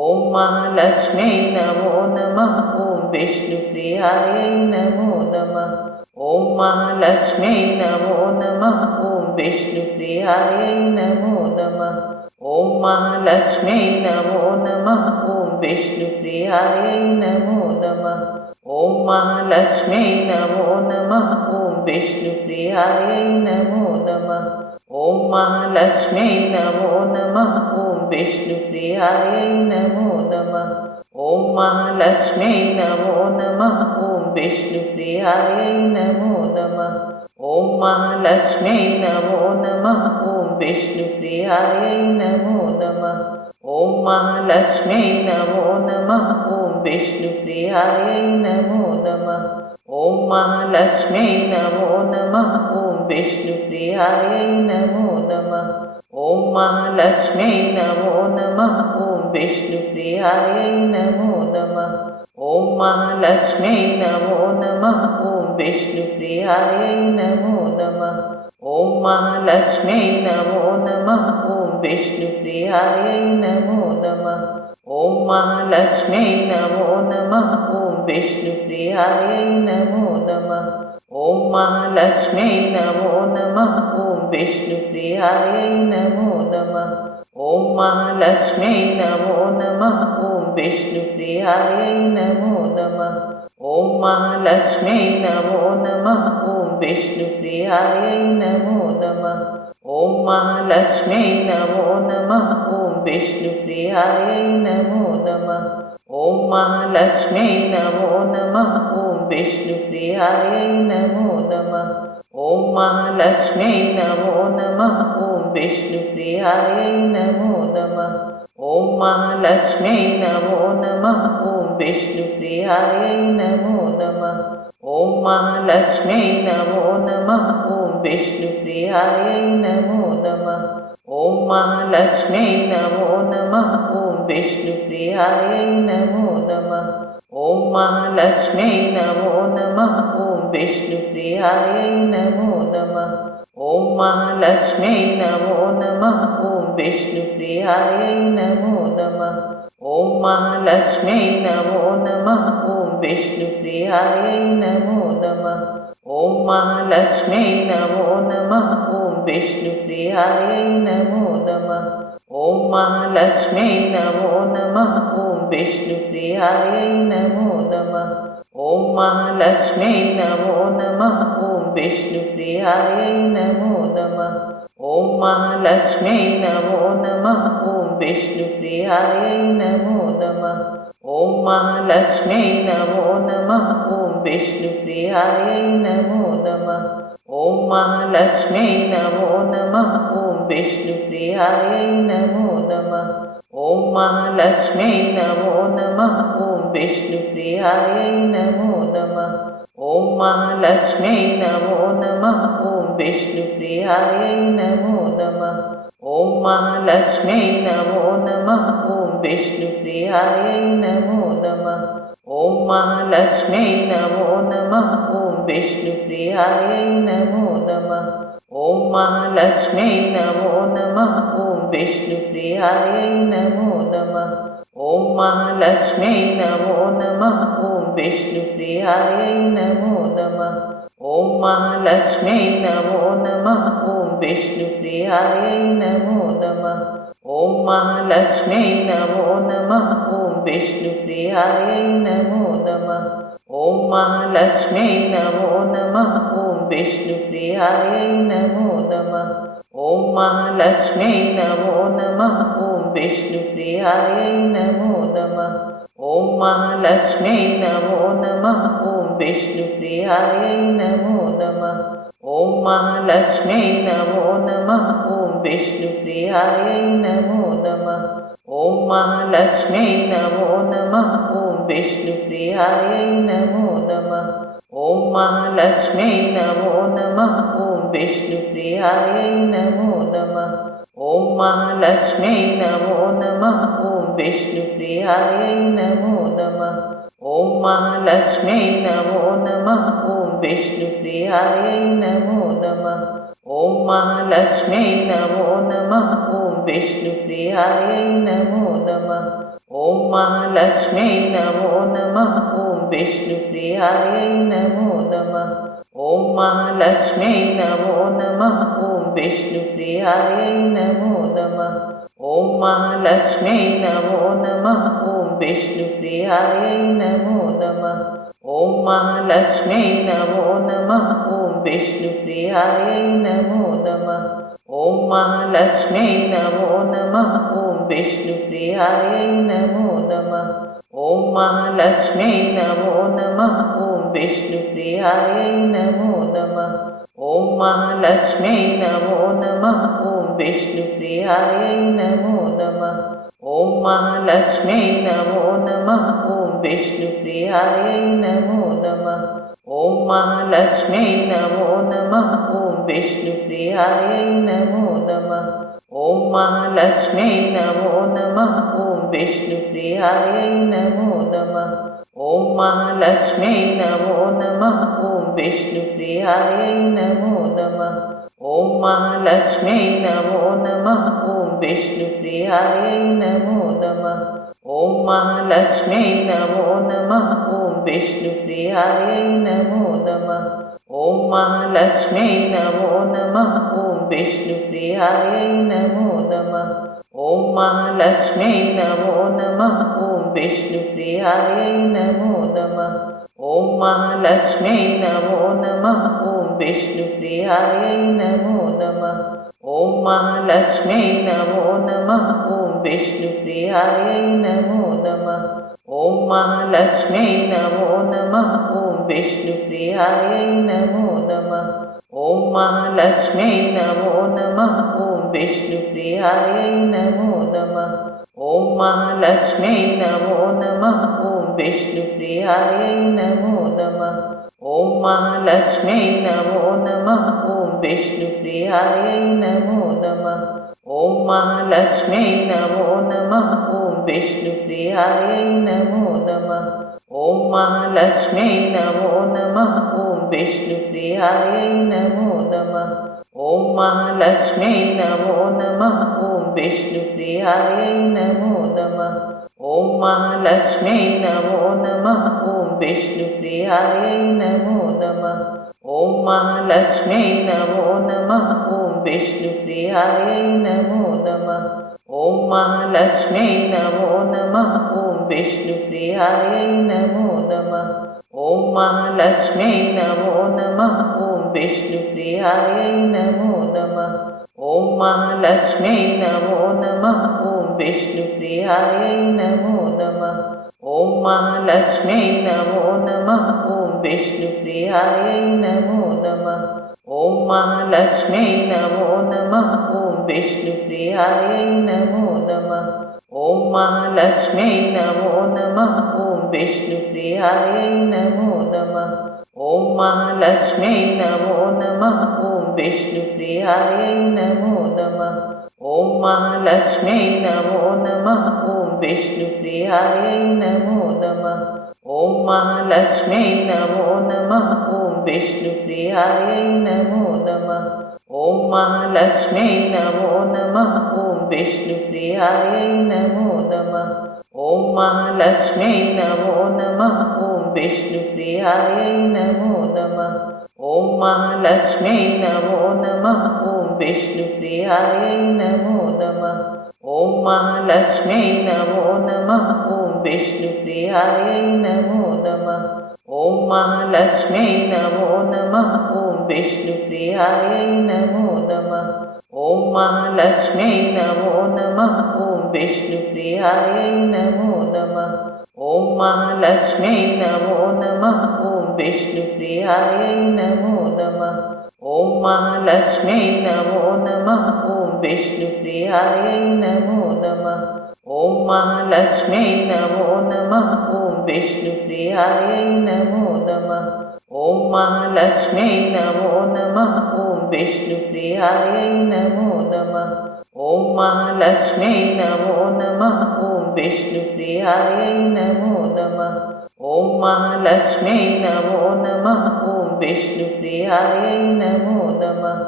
ॐ महालक्ष्म्यै नमो नमः ॐ विष्णुप्रियायै नमो नमः ॐ महालक्ष्म्यै नमो नमः ॐ विष्णुप्रियायै नमो नमः ॐ महालक्ष्म्यै नमो नमः ॐ विष्णुप्रियायै नमो नमः ॐ महालक्ष्म्यै नमो नमः ॐ विष्णुप्रियायै नमो नमः ॐ महालक्ष्म्यै नमो नमः ॐ विष्णुप्रियायै नमो नमः ॐ महालक्ष्म्यै नमो नमः ॐ विष्णुप्रियायै नमो नमः ॐ महालक्ष्म्यै नमो नमः ॐ विष्णुप्रियायै नमो नमः ॐ महालक्ष्म्यै नमो नमः ॐ विष्णुप्रियायै नमो नमः ॐ महालक्ष्म्यै नमो नमः ॐ विष्णुप्रियायै नमो नमः ॐ महालक्ष्म्यै नमो नमः ॐ विष्णुप्रियायै नमो नमः ॐ महालक्ष्म्यै नमो नमः ॐ विष्णुप्रियायै नमो नमः ॐ महालक्ष्म्यै नमो नमः ॐ विष्णुप्रियायै नमो नमः ॐ महालक्ष्म्यै नमो नमः ॐ विष्णुप्रियायै नमो नमः ॐ महालक्ष्म्यै नमो नमः ॐ विष्णुप्रियायै नमो नमः ॐ महालक्ष्म्यै नमो नमः ॐ विष्णुप्रियायै नमो नमः ॐ महालक्ष्म्यै नमो नमः ॐ विष्णुप्रियायै नमो नमः ॐ महालक्ष्म्यै नमो नमः ॐ विष्णुप्रियायै नमो नमः ॐ महालक्ष्म्यै नमो नमः ॐ विष्णुप्रियायै नमो नमः ॐ महालक्ष्म्यै नमो नमः ॐ विष्णुप्रियायै नमो नमः ॐ महालक्ष्म्यै नमो नमः ॐ विष्णुप्रियायै नमो नमः ॐ महालक्ष्म्यै नमो नमः ॐ विष्णुप्रियायै नमो नमः ॐ महालक्ष्म्यै नमो नमः ॐ विष्णुप्रियायै नमो नमः ॐ महालक्ष्म्यै नमो नमः ॐ विष्णुप्रियायै नमो नमः ॐ महालक्ष्म्यै नमो नमः ॐ विष्णुप्रियायै नमो नमः ॐ महालक्ष्म्यै नमो नमः ॐ विष्णुप्रियायै नमो नमः ॐ महालक्ष्म्यै नमो नमः ॐ विष्णुप्रियायै नमो नमः ॐ महालक्ष्म्यै नमो नमः ॐ विष्णुप्रियायै नमो नमः ॐ महालक्ष्म्यै नमो नमः ॐ विष्णुप्रियायै नमो नमः ॐ महालक्ष्म्यै नमो नमः ॐ विष्णुप्रियायै नमो नमः ॐ महालक्ष्म्यै नमो नमः ॐ विष्णुप्रियायै नमो नमः ॐ महालक्ष्म्यै नमो नमः ॐ विष्णुप्रियायै नमो नमः ॐ महालक्ष्म्यै नमो नमः ॐ विष्णुप्रियायै नमो नमः ॐ महालक्ष्म्यै नमो नमः ॐ विष्णुप्रियायै नमो नमः ॐ महालक्ष्म्यै नमो नमः ॐ विष्णुप्रियायै नमो नमः ॐ ॐ महालक्ष्म्यै नमो नमः ॐ विष्णुप्रियायै नमो नमः ॐ महालक्ष्म्यै नमो नमः ॐ विष्णुप्रियायै नमो नमः ॐ महालक्ष्म्यै नमो नमः ॐ विष्णुप्रियायै नमो नमः ॐ महालक्ष्म्यै नमो नमः ॐ विष्णुप्रियायै नमो नमः ॐ महालक्ष्म्यै नमो नमः ॐ विष्णुप्रियायै नमो नमः ॐ महालक्ष्म्यै नमो नमः ॐ विष्णुप्रियायै नमो नमः ॐ महालक्ष्म्यै नमो नमः ॐ विष्णुप्रियायै नमो नमः ॐ महालक्ष्म्यै नमो नमः ॐ विष्णुप्रियायै नमो नमः ॐ महालक्ष्म्यै नमो नमः ॐ विष्णुप्रियायै नमो नमः ॐ महालक्ष्म्यै नमो नमः ॐ विष्णुप्रियायै नमो नमः ॐ महालक्ष्म्यै नमो नमः ॐ विष्णुप्रियायै नमो नमः ॐ महालक्ष्म्यै नमो नमः ॐ विष्णुप्रियायै नमो नमः ॐ महालक्ष्म्यै नमो नमः ॐ विष्णुप्रियायै नमो नमः ॐ महालक्ष्म्यै नमो नमः ॐ विष्णुप्रियायै नमो नमः ॐ महालक्ष्म्यै नमो नमः ॐ विष्णुप्रियायै नमो नमः ॐ महालक्ष्म्यै नमो नमः ॐ विष्णुप्रियायै नमो नमः ॐ महालक्ष्म्यै नमो नमः ॐ विष्णुप्रियायै नमो नमः ॐ महालक्ष्म्यै नमो नमः ॐ विष्णुप्रियायै नमो नमः ॐ महालक्ष्म्यै नमो नमः ॐ विष्णुप्रियायै नमो नमः ॐ महालक्ष्म्यै नमो नमः ॐ विष्णुप्रियायै नमो नमः ॐ महालक्ष्म्यै नमो नमः ॐ विष्णुप्रियायै नमो नमः ॐ महालक्ष्म्यै नमो नमः ॐ विष्णुप्रियायै नमो नमः ॐ महालक्ष्म्यै नमो नमः ॐ विष्णुप्रियायै नमो नमः ॐ महालक्ष्म्यै नमो नमः ॐ विष्णुप्रियायै नमो नमः ॐ महालक्ष्म्यै नमो नमः ॐ विष्णुप्रियायै नमो नमः ॐ महालक्ष्म्यै नमो नमः ॐ विष्णुप्रियायै नमो नमः ॐ महालक्ष्म्यै नमो नमः ॐ विष्णुप्रियायै नमो नमः ॐ महालक्ष्म्यै नमो नमः ॐ विष्णुप्रियायै नमो नमः ॐ महालक्ष्म्यै नमो नमः ॐ विष्णुप्रियायै नमो नमः ॐ महालक्ष्म्यै नमो नमः ॐ विष्णुप्रियायै नमो नमः ॐ महालक्ष्म्यै नमो नमः ॐ विष्णुप्रियायै नमो नमः ॐ महालक्ष्म्यै नमो नमः ॐ विष्णुप्रियायै नमो नमः ॐ महालक्ष्म्यै नमो नमः ॐ विष्णुप्रियायै नमो नमः ॐ महालक्ष्म्यै नमो नमः ॐ विष्णुप्रियायै नमो नमः ॐ महालक्ष्म्यै नमो नमः ॐ विष्णुप्रियायै नमो नमः ॐ महालक्ष्म्यै नमो नमः ॐ विष्णुप्रियायै नमो नमः ॐ महालक्ष्म्यै नमो नमः ॐ विष्णुप्रियायै नमो नमः ॐ महालक्ष्म्यै नमो नमः ॐ विष्णुप्रियायै नमो नमः ॐ महालक्ष्म्यै नमो नमः ॐ विष्णुप्रियायै नमो नमः ॐ महालक्ष्म्यै नमो नमः ॐ विष्णुप्रियायै नमो नमः ॐ महालक्ष्म्यै नमो नमः ॐ विष्णुप्रियायै नमो नमः ॐ महालक्ष्म्यै नमो नमः ॐ विष्णुप्रियायै नमो नमः ॐ महालक्ष्म्यै नमो नमः ॐ विष्णुप्रियायै नमो नमः ॐ महालक्ष्म्यै नमो नमः ॐ विष्णुप्रियायै नमो नमः ॐ महालक्ष्म्यै नमो नमः ॐ विष्णुप्रियायै नमो नमः ॐ महालक्ष्म्यै नमो नमः ॐ विष्णुप्रियायै नमो नमः ॐ महालक्ष्म्यै नमो नमः ॐ विष्णुप्रियायै नमो नमः ॐ महालक्ष्म्यै नमो नमः ॐ विष्णुप्रियायै नमो नमः ॐ महालक्ष्म्यै नमो नमः ॐ विष्णुप्रियायै नमो नमः ॐ महालक्ष्म्यै नमो नमः ॐ विष्णुप्रियायै नमो नमः ॐ महालक्ष्म्यै नमो नमः ॐ विष्णुप्रियायै नमो नमः ॐ महालक्ष्म्यै नमो नमः ॐ विष्णुप्रियायै नमो नमः ॐ महालक्ष्म्यै नमो नमः ॐ विष्णुप्रियायै नमो नमः ॐ महालक्ष्म्यै नमो नमः ॐ विष्णुप्रियायै नमो नमः ॐ महालक्ष्म्यै नमो नमः ॐ विष्णुप्रियायै नमो नमः ॐ महालक्ष्म्यै नमो नमः ॐ विष्णुप्रियायै नमो नमः ॐ महालक्ष्म्यै नमो नमः ॐ विष्णुप्रियायै नमो नमः ॐ महालक्ष्म्यै नमो नमः ॐ विष्णुप्रियायै नमो नमः ॐ महालक्ष्म्यै नमो नमः ॐ विष्णुप्रियायै नमो नमः ॐ महालक्ष्म्यै नमो नमः ॐ विष्णुप्रियायै नमो नमः ॐ महालक्ष्म्यै नमो नमः ॐ विष्णुप्रियायै नमो नमः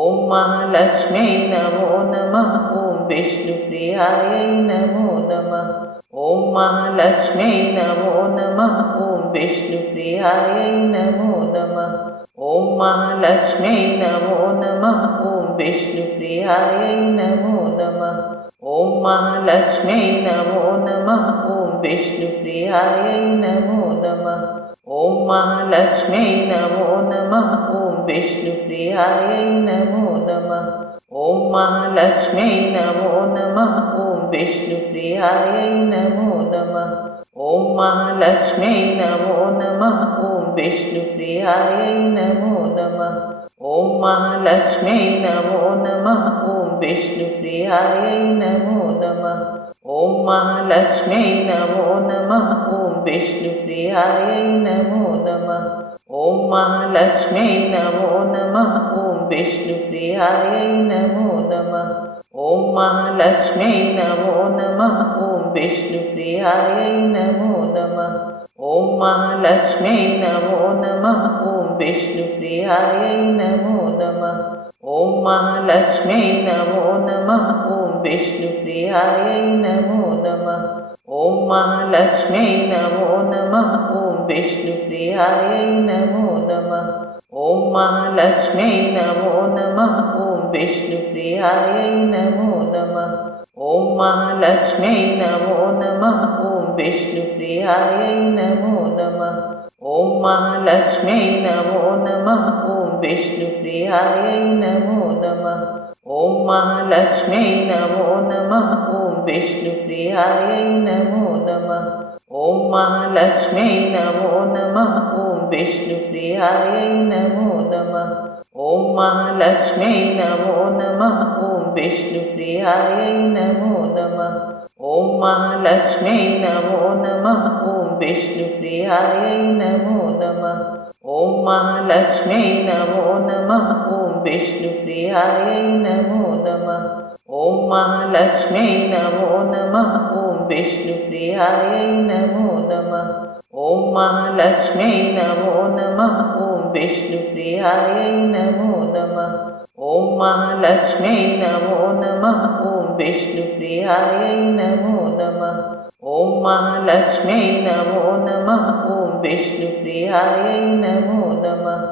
ॐ महालक्ष्म्यै नमो नमः ॐ विष्णुप्रियायै नमो नमः ॐ महालक्ष्म्यै नमो नमः ॐ विष्णुप्रियायै नमो नमः ॐ महालक्ष्म्यै नमो नमः ॐ विष्णुप्रियायै नमो नमः ॐ महालक्ष्म्यै नमो नमः ॐ विष्णुप्रियायै नमो नमः ॐ महालक्ष्म्यै नमो नमः ॐ विष्णुप्रियायै नमो नमः ॐ महालक्ष्म्यै नमो नमः ॐ विष्णुप्रियायै नमो नमः ॐ महालक्ष्म्यै नमो नमः ॐ विष्णुप्रियायै नमो नमः ॐ महालक्ष्म्यै नमो नमः ॐ विष्णुप्रियायै नमो नमः ॐ महालक्ष्म्यै नमो नमः ॐ विष्णुप्रियायै नमो नमः ॐ महालक्ष्म्यै नमो नमः ॐ विष्णुप्रियायै नमो नमः ॐ महालक्ष्म्यै नमो नमः ॐ विष्णुप्रियायै नमो नमः ॐ महालक्ष्म्यै नमो नमः ॐ विष्णुप्रियायै नमो नमः ॐ महालक्ष्म्यै नमो नमः ॐ विष्णुप्रियायै नमो नमः ॐ महालक्ष्म्यै नमो नमः ॐ विष्णुप्रियायै नमो नमः ॐ महालक्ष्म्यै नमो नमः ॐ विष्णुप्रियायै नमो नमः ॐ महालक्ष्म्यै नमो नमः ॐ विष्णुप्रियायै नमो नमः ॐ महालक्ष्म्यै नमो नमः ॐ विष्णुप्रियायै नमो नमः ॐ महालक्ष्म्यै नमो नमः ॐ विष्णुप्रियायै नमो नमः ॐ महालक्ष्म्यै नमो नमः ॐ विष्णुप्रियायै नमो नमः ॐ महालक्ष्म्यै नमो नमः ॐ विष्णुप्रियायै नमो नमः ॐ महालक्ष्म्यै नमो नमः ॐ विष्णुप्रियायै नमो नमः ॐ महालक्ष्म्यै नमो नमः ॐ विष्णुप्रियायै नमो नमः ॐ महालक्ष्म्यै नमो नमः ॐ विष्णुप्रियायै नमो नमः ॐ महालक्ष्म्यै नमो नमः ॐ विष्णुप्रियायै नमो नमः ॐ महालक्ष्म्यै नमो नमः ॐ विष्णुप्रियायै नमो नमः ॐ महालक्ष्म्यै नमो नमः ॐ विष्णुप्रियायै नमो नमः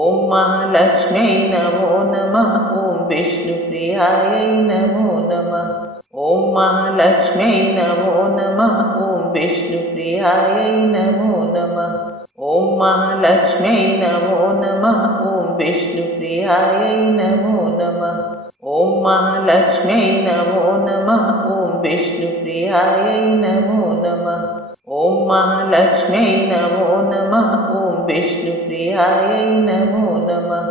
ॐ महालक्ष्म्यै नमो नमः ॐ विष्णुप्रियायै नमो नमः ॐ महालक्ष्म्यै नमो नमः ॐ विष्णुप्रियायै नमो नमः ॐ महालक्ष्म्यै नमो नमः ॐ विष्णुप्रियायै नमो नमः ॐ महालक्ष्म्यै नमो नमः ॐ विष्णुप्रियायै नमो नमः ॐ महालक्ष्म्यै नमो नमः ॐ विष्णुप्रियायै नमो नमः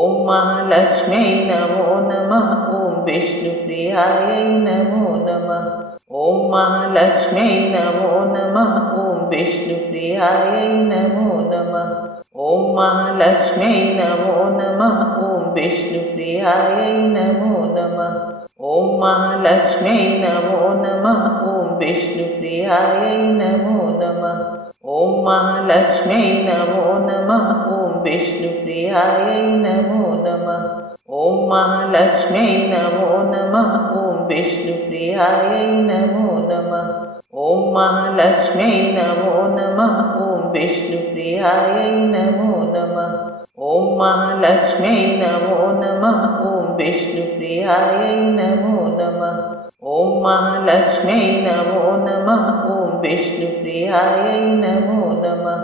ॐ महालक्ष्म्यै नमो नमः ॐ विष्णुप्रियायै नमो नमः ॐ महालक्ष्म्यै नमो नमः ॐ विष्णुप्रियायै नमो नमः ॐ महालक्ष्म्यै नमो नमः ॐ विष्णुप्रियायै नमो नमः ॐ महालक्ष्म्यै नमो नमः ॐ विष्णुप्रियायै नमो नमः ॐ महालक्ष्म्यै नमो नमः ॐ विष्णुप्रियायै नमो नमः ॐ महालक्ष्म्यै नमो नमः ॐ विष्णुप्रियायै नमो नमः ॐ महालक्ष्म्यै नमो नमः ॐ विष्णुप्रियायै नमो नमः ॐ महालक्ष्म्यै नमो नमः ॐ विष्णुप्रियायै नमो नमः ॐ महालक्ष्म्यै नमो नमः ॐ विष्णुप्रियायै नमो नमः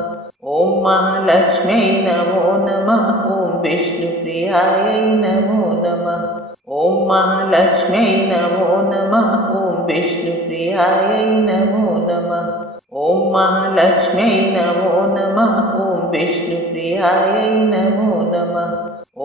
ॐ महालक्ष्म्यै नमो नमः ॐ विष्णुप्रियायै नमो नमः ॐ महालक्ष्म्यै नमो नमः ॐ विष्णुप्रियायै नमो नमः ॐ महालक्ष्म्यै नमो नमः ॐ विष्णुप्रियायै नमो नमः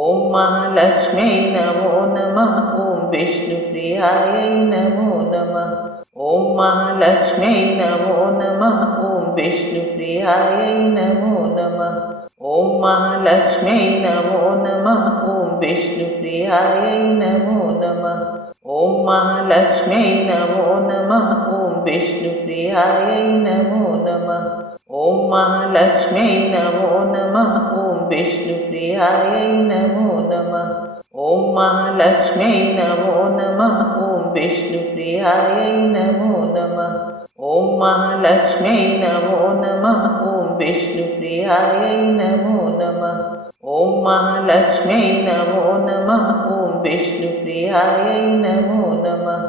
ॐ महालक्ष्म्यै नमो नमः ॐ विष्णुप्रियायै नमो नमः ॐ महालक्ष्म्यै नमो नमः ॐ विष्णुप्रियायै नमो नमः ॐ महालक्ष्म्यै नमो नमः ॐ विष्णुप्रियायै नमो नमः ॐ महालक्ष्म्यै नमो नमः ॐ विष्णुप्रियायै नमो नमः ॐ महालक्ष्म्यै नमो नमः ॐ विष्णुप्रियायै नमो नमः ॐ महालक्ष्म्यै नमो नमः ॐ विष्णुप्रियायै नमो नमः ॐ महालक्ष्म्यै नमो नमः ॐ विष्णुप्रियायै नमो नमः ॐ महालक्ष्म्यै नमो नमः ॐ विष्णुप्रियायै नमो नमः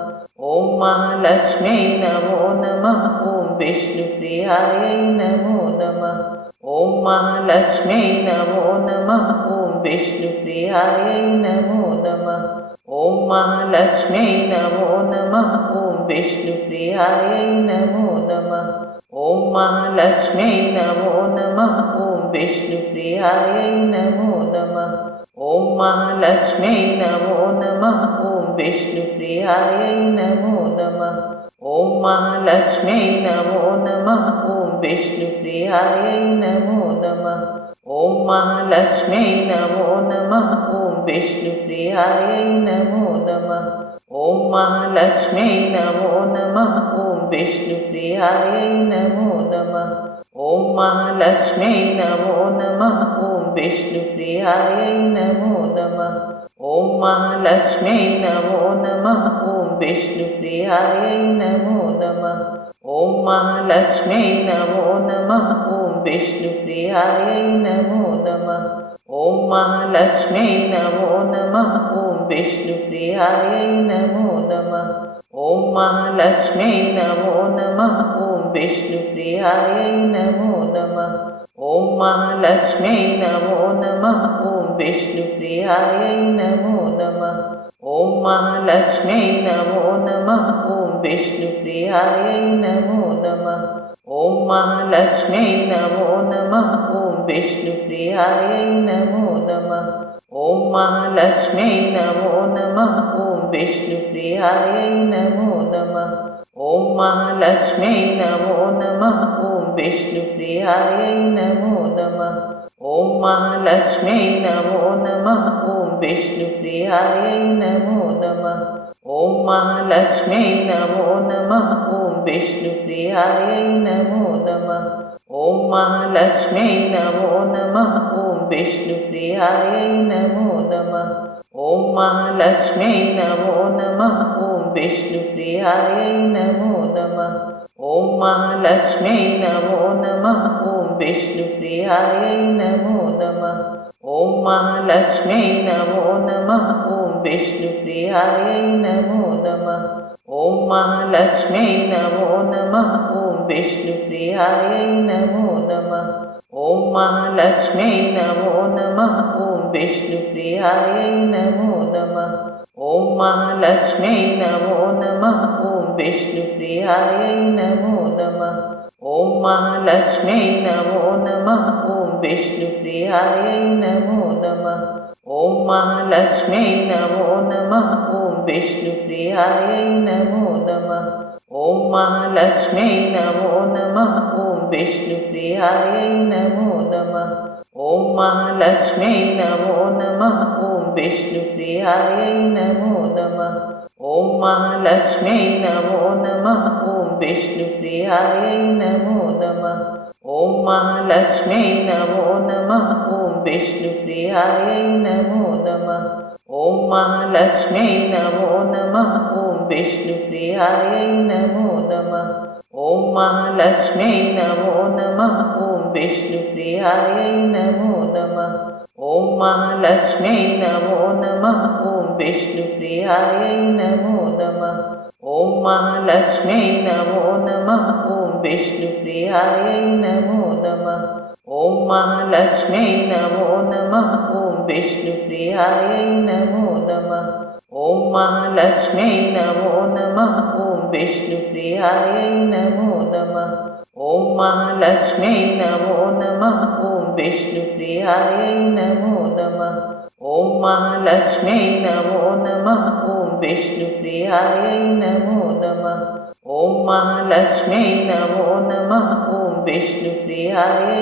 ॐ महालक्ष्म्यै नमो नमः ॐ विष्णुप्रियायै नमो नमः ॐ महालक्ष्म्यै नमो नमः ॐ विष्णुप्रियायै नमो नमः ॐ महालक्ष्म्यै नमो नमः ॐ विष्णुप्रियायै नमो नमः ॐ महालक्ष्म्यै नमो नमः ॐ विष्णुप्रियायै नमो नमः ॐ महालक्ष्म्यै नमो नमः ॐ विष्णुप्रियायै नमो नमः ॐ महालक्ष्म्यै नमो नमः ॐ विष्णुप्रियायै नमो नमः ॐ महालक्ष्म्यै नमो नमः ॐ विष्णुप्रियायै नमो नमः ॐ महालक्ष्म्यै नमो नमः ॐ विष्णुप्रियायै नमो नमः ॐ महालक्ष्म्यै नमो नमः ॐ विष्णुप्रियायै नमो नमः ॐ महालक्ष्म्यै नमो नमः ॐ विष्णुप्रियायै नमो नमः ॐ महालक्ष्म्यै नमो नमः ॐ विष्णुप्रियायै नमो नमः ॐ महालक्ष्म्यै नमो नमः ॐ विष्णुप्रियायै नमो नमः ॐ महालक्ष्म्यै नमो नमः ॐ विष्णुप्रियायै नमो नमः ॐ महालक्ष्म्यै नमो नमः ॐ विष्णुप्रियायै नमो नमः ॐ महालक्ष्म्यै नमो नमः ॐ विष्णुप्रियायै नमो नमः ॐ महालक्ष्म्यै नमो नमः ॐ विष्णुप्रियायै नमो नमः ॐ महालक्ष्म्यै नमो नमः ॐ विष्णुप्रियायै नमो नमः ॐ महालक्ष्म्यै नमो नमः ॐ विष्णुप्रियायै नमो नमः ॐ महालक्ष्म्यै नमो नमः ॐ विष्णुप्रियायै नमो नमः ॐ महालक्ष्म्यै नमो नमः ॐ विष्णुप्रियायै नमो नमः ॐ महालक्ष्म्यै नमो नमः ॐ विष्णुप्रियायै नमो नमः ॐ महालक्ष्म्यै नमो नमः ॐ विष्णुप्रियायै नमो नमः ॐ महालक्ष्म्यै नमो नमः ॐ विष्णुप्रियायै नमो नमः ॐ महालक्ष्म्यै नमो नमः ॐ विष्णुप्रियायै नमो नमः ॐ महालक्ष्म्यै नमो नमः ॐ विष्णुप्रियायै नमो नमः ॐ महालक्ष्म्यै नमो नमः ॐ विष्णुप्रियायै नमो नमः ॐ महालक्ष्म्यै नमो नमः ॐ विष्णुप्रियायै नमो नमः ॐ महालक्ष्म्यै नमो नमः ॐ विष्णुप्रियायै नमो नमः ॐ महालक्ष्म्यै नमो नमः ॐ विष्णुप्रियायै नमो नमः ॐ महालक्ष्म्यै नमो नमः ॐ विष्णुप्रियायै नमो नमः ॐ महालक्ष्म्यै नमो नमः ॐ विष्णुप्रियायै नमो नमः ॐ महालक्ष्म्यै नमो नमः ॐ विष्णुप्रियायै नमो नमः ॐ महालक्ष्म्यै नमो नमः ॐ विष्णुप्रियायै नमो नमः ॐ महालक्ष्म्यै नमो नमः ॐ विष्णुप्रियायै नमो नमः ॐ महालक्ष्म्यै नमो नमः ॐ विष्णुप्रियायै नमो नमः ॐ महालक्ष्म्यै नमो नमः ॐ विष्णुप्रियायै नमो नमः ॐ महालक्ष्म्यै नमो नमः ॐ विष्णुप्रियायै नमो नमः ॐ महालक्ष्म्यै नमो नमः ॐ विष्णुप्रियायै नमो नमः ॐ महालक्ष्म्यै नमो नमः ॐ विष्णुप्रियायै नमो नमः ॐ महालक्ष्म्यै नमो नमः ॐ विष्णुप्रियायै नमो नमः ॐ महालक्ष्म्यै नमो नमः ॐ विष्णुप्रियायै नमो नमः ॐ महालक्ष्म्यै नमो नमः ॐ विष्णुप्रियायै नमो नमः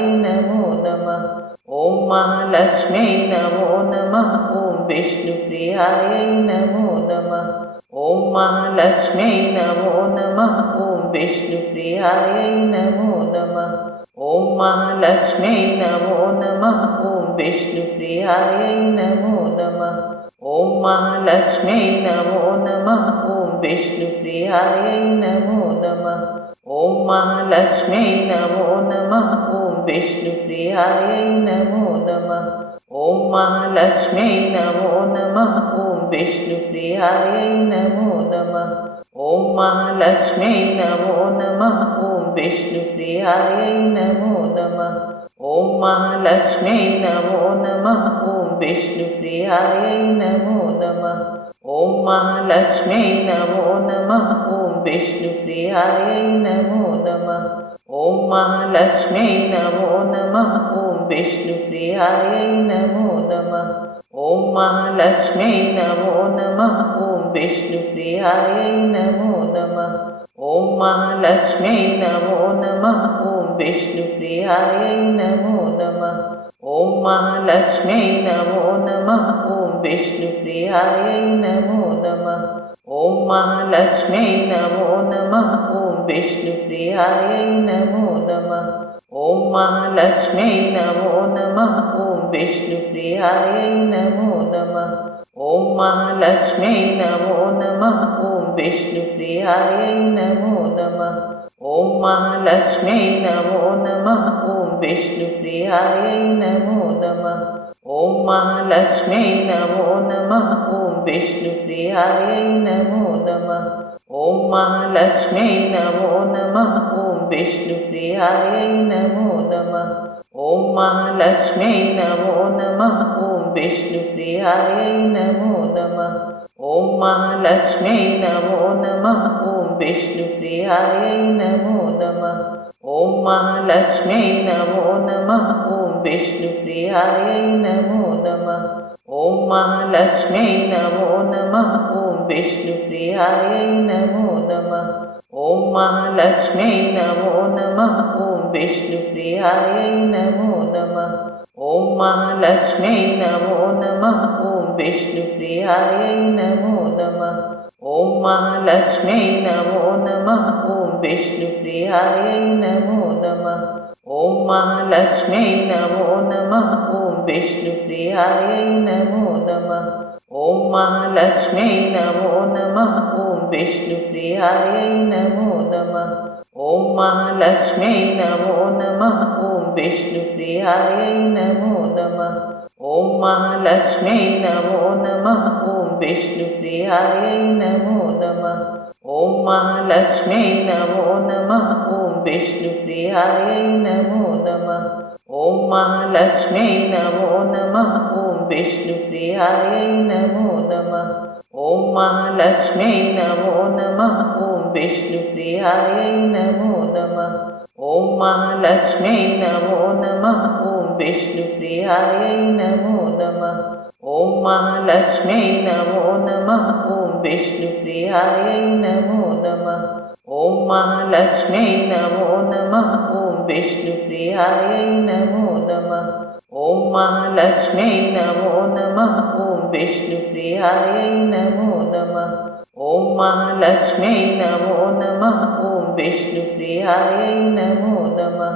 ॐ महालक्ष्म्यै नमो नमः ॐ विष्णुप्रियायै नमो नमः ॐ महालक्ष्म्यै नमो नमः ॐ विष्णुप्रियायै नमो नमः ॐ महालक्ष्म्यै नमो नमः ॐ विष्णुप्रियायै नमो नमः ॐ महालक्ष्म्यै नमो नमः ॐ विष्णुप्रियायै नमो नमः ॐ महालक्ष्म्यै नमो नमः ॐ विष्णुप्रियायै नमो नमः ॐ महालक्ष्म्यै नमो नमः ॐ विष्णुप्रियायै नमो नमः ॐ महालक्ष्म्यै नमो नमः ॐ विष्णुप्रियायै नमो नमः ॐ महालक्ष्म्यै नमो नमः ॐ विष्णुप्रियायै नमो नमः ॐ महालक्ष्म्यै नमो नमः ॐ विष्णुप्रियायै नमो नमः ॐ महालक्ष्म्यै नमो नमः ॐ विष्णुप्रियायै नमो नमः ॐ महालक्ष्म्यै नमो नमः ॐ विष्णुप्रियायै नमो नमः ॐ महालक्ष्म्यै नमो नमः ॐ विष्णुप्रियायै नमो नमः ॐ महालक्ष्म्यै नमो नमः ॐ विष्णुप्रियायै नमो नमः ॐ महालक्ष्म्यै नमो नमः ॐ विष्णुप्रियायै नमो नमः ॐ महालक्ष्म्यै नमो नमः ॐ विष्णुप्रियायै नमो नमः ॐ महालक्ष्म्यै नमो नमः ॐ विष्णुप्रियायै नमो नमः ॐ महालक्ष्म्यै नमो नमः ॐ विष्णुप्रियायै नमो नमः ॐ महालक्ष्म्यै नमो नमः ॐ विष्णुप्रियायै नमो नमः ॐ महालक्ष्म्यै नमो नमः ॐ विष्णुप्रियायै नमो नमः ॐ महालक्ष्म्यै नमो नमः ॐ विष्णुप्रियायै नमो नमः ॐ महालक्ष्म्यै नमो नमः ॐ विष्णुप्रियायै नमो नमः ॐ महालक्ष्म्यै नमो नमः ॐ विष्णुप्रियायै नमो नमः ॐ महालक्ष्म्यै नमो नमः ॐ विष्णुप्रियायै नमो नमः ॐ महालक्ष्म्यै नमो नमः ॐ विष्णुप्रियायै नमो नमः ॐ महालक्ष्म्यै नमो नमः ॐ विष्णुप्रियायै नमो नमः ॐ महालक्ष्म्यै नमो नमः ॐ विष्णुप्रियायै नमो नमः ॐ महालक्ष्म्यै नमो नमः ॐ विष्णुप्रियायै नमो नमः ॐ महालक्ष्म्यै नमो नमः ॐ विष्णुप्रियायै नमो नमः ॐ महालक्ष्म्यै नमो नमः ॐ विष्णुप्रियायै नमो नमः ॐ महालक्ष्म्यै नमो नमः ॐ विष्णुप्रियायै नमो नमः ॐ महालक्ष्म्यै नमो नमः ॐ विष्णुप्रियायै नमो नमः ॐ महालक्ष्म्यै नमो नमः ॐ विष्णुप्रियायै नमो नमः ॐ महालक्ष्म्यै नमो नमः ॐ विष्णुप्रियायै नमो नमः ॐ महालक्ष्म्यै नमो नमः ॐ विष्णुप्रियायै नमो नमः ॐ महालक्ष्म्यै नमो नमः ॐ विष्णुप्रियायै नमो नमः ॐ महालक्ष्म्यै नमो नमः ॐ विष्णुप्रियायै नमो नमः ॐ महालक्ष्म्यै नमो नमः ॐ विष्णुप्रियायै नमो नमः ॐ महालक्ष्म्यै नमो नमः ॐ विष्णुप्रियायै नमो नमः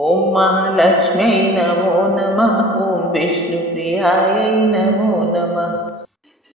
ॐ महालक्ष्म्यै नमो नमः ॐ विष्णुप्रियायै नमो नमः।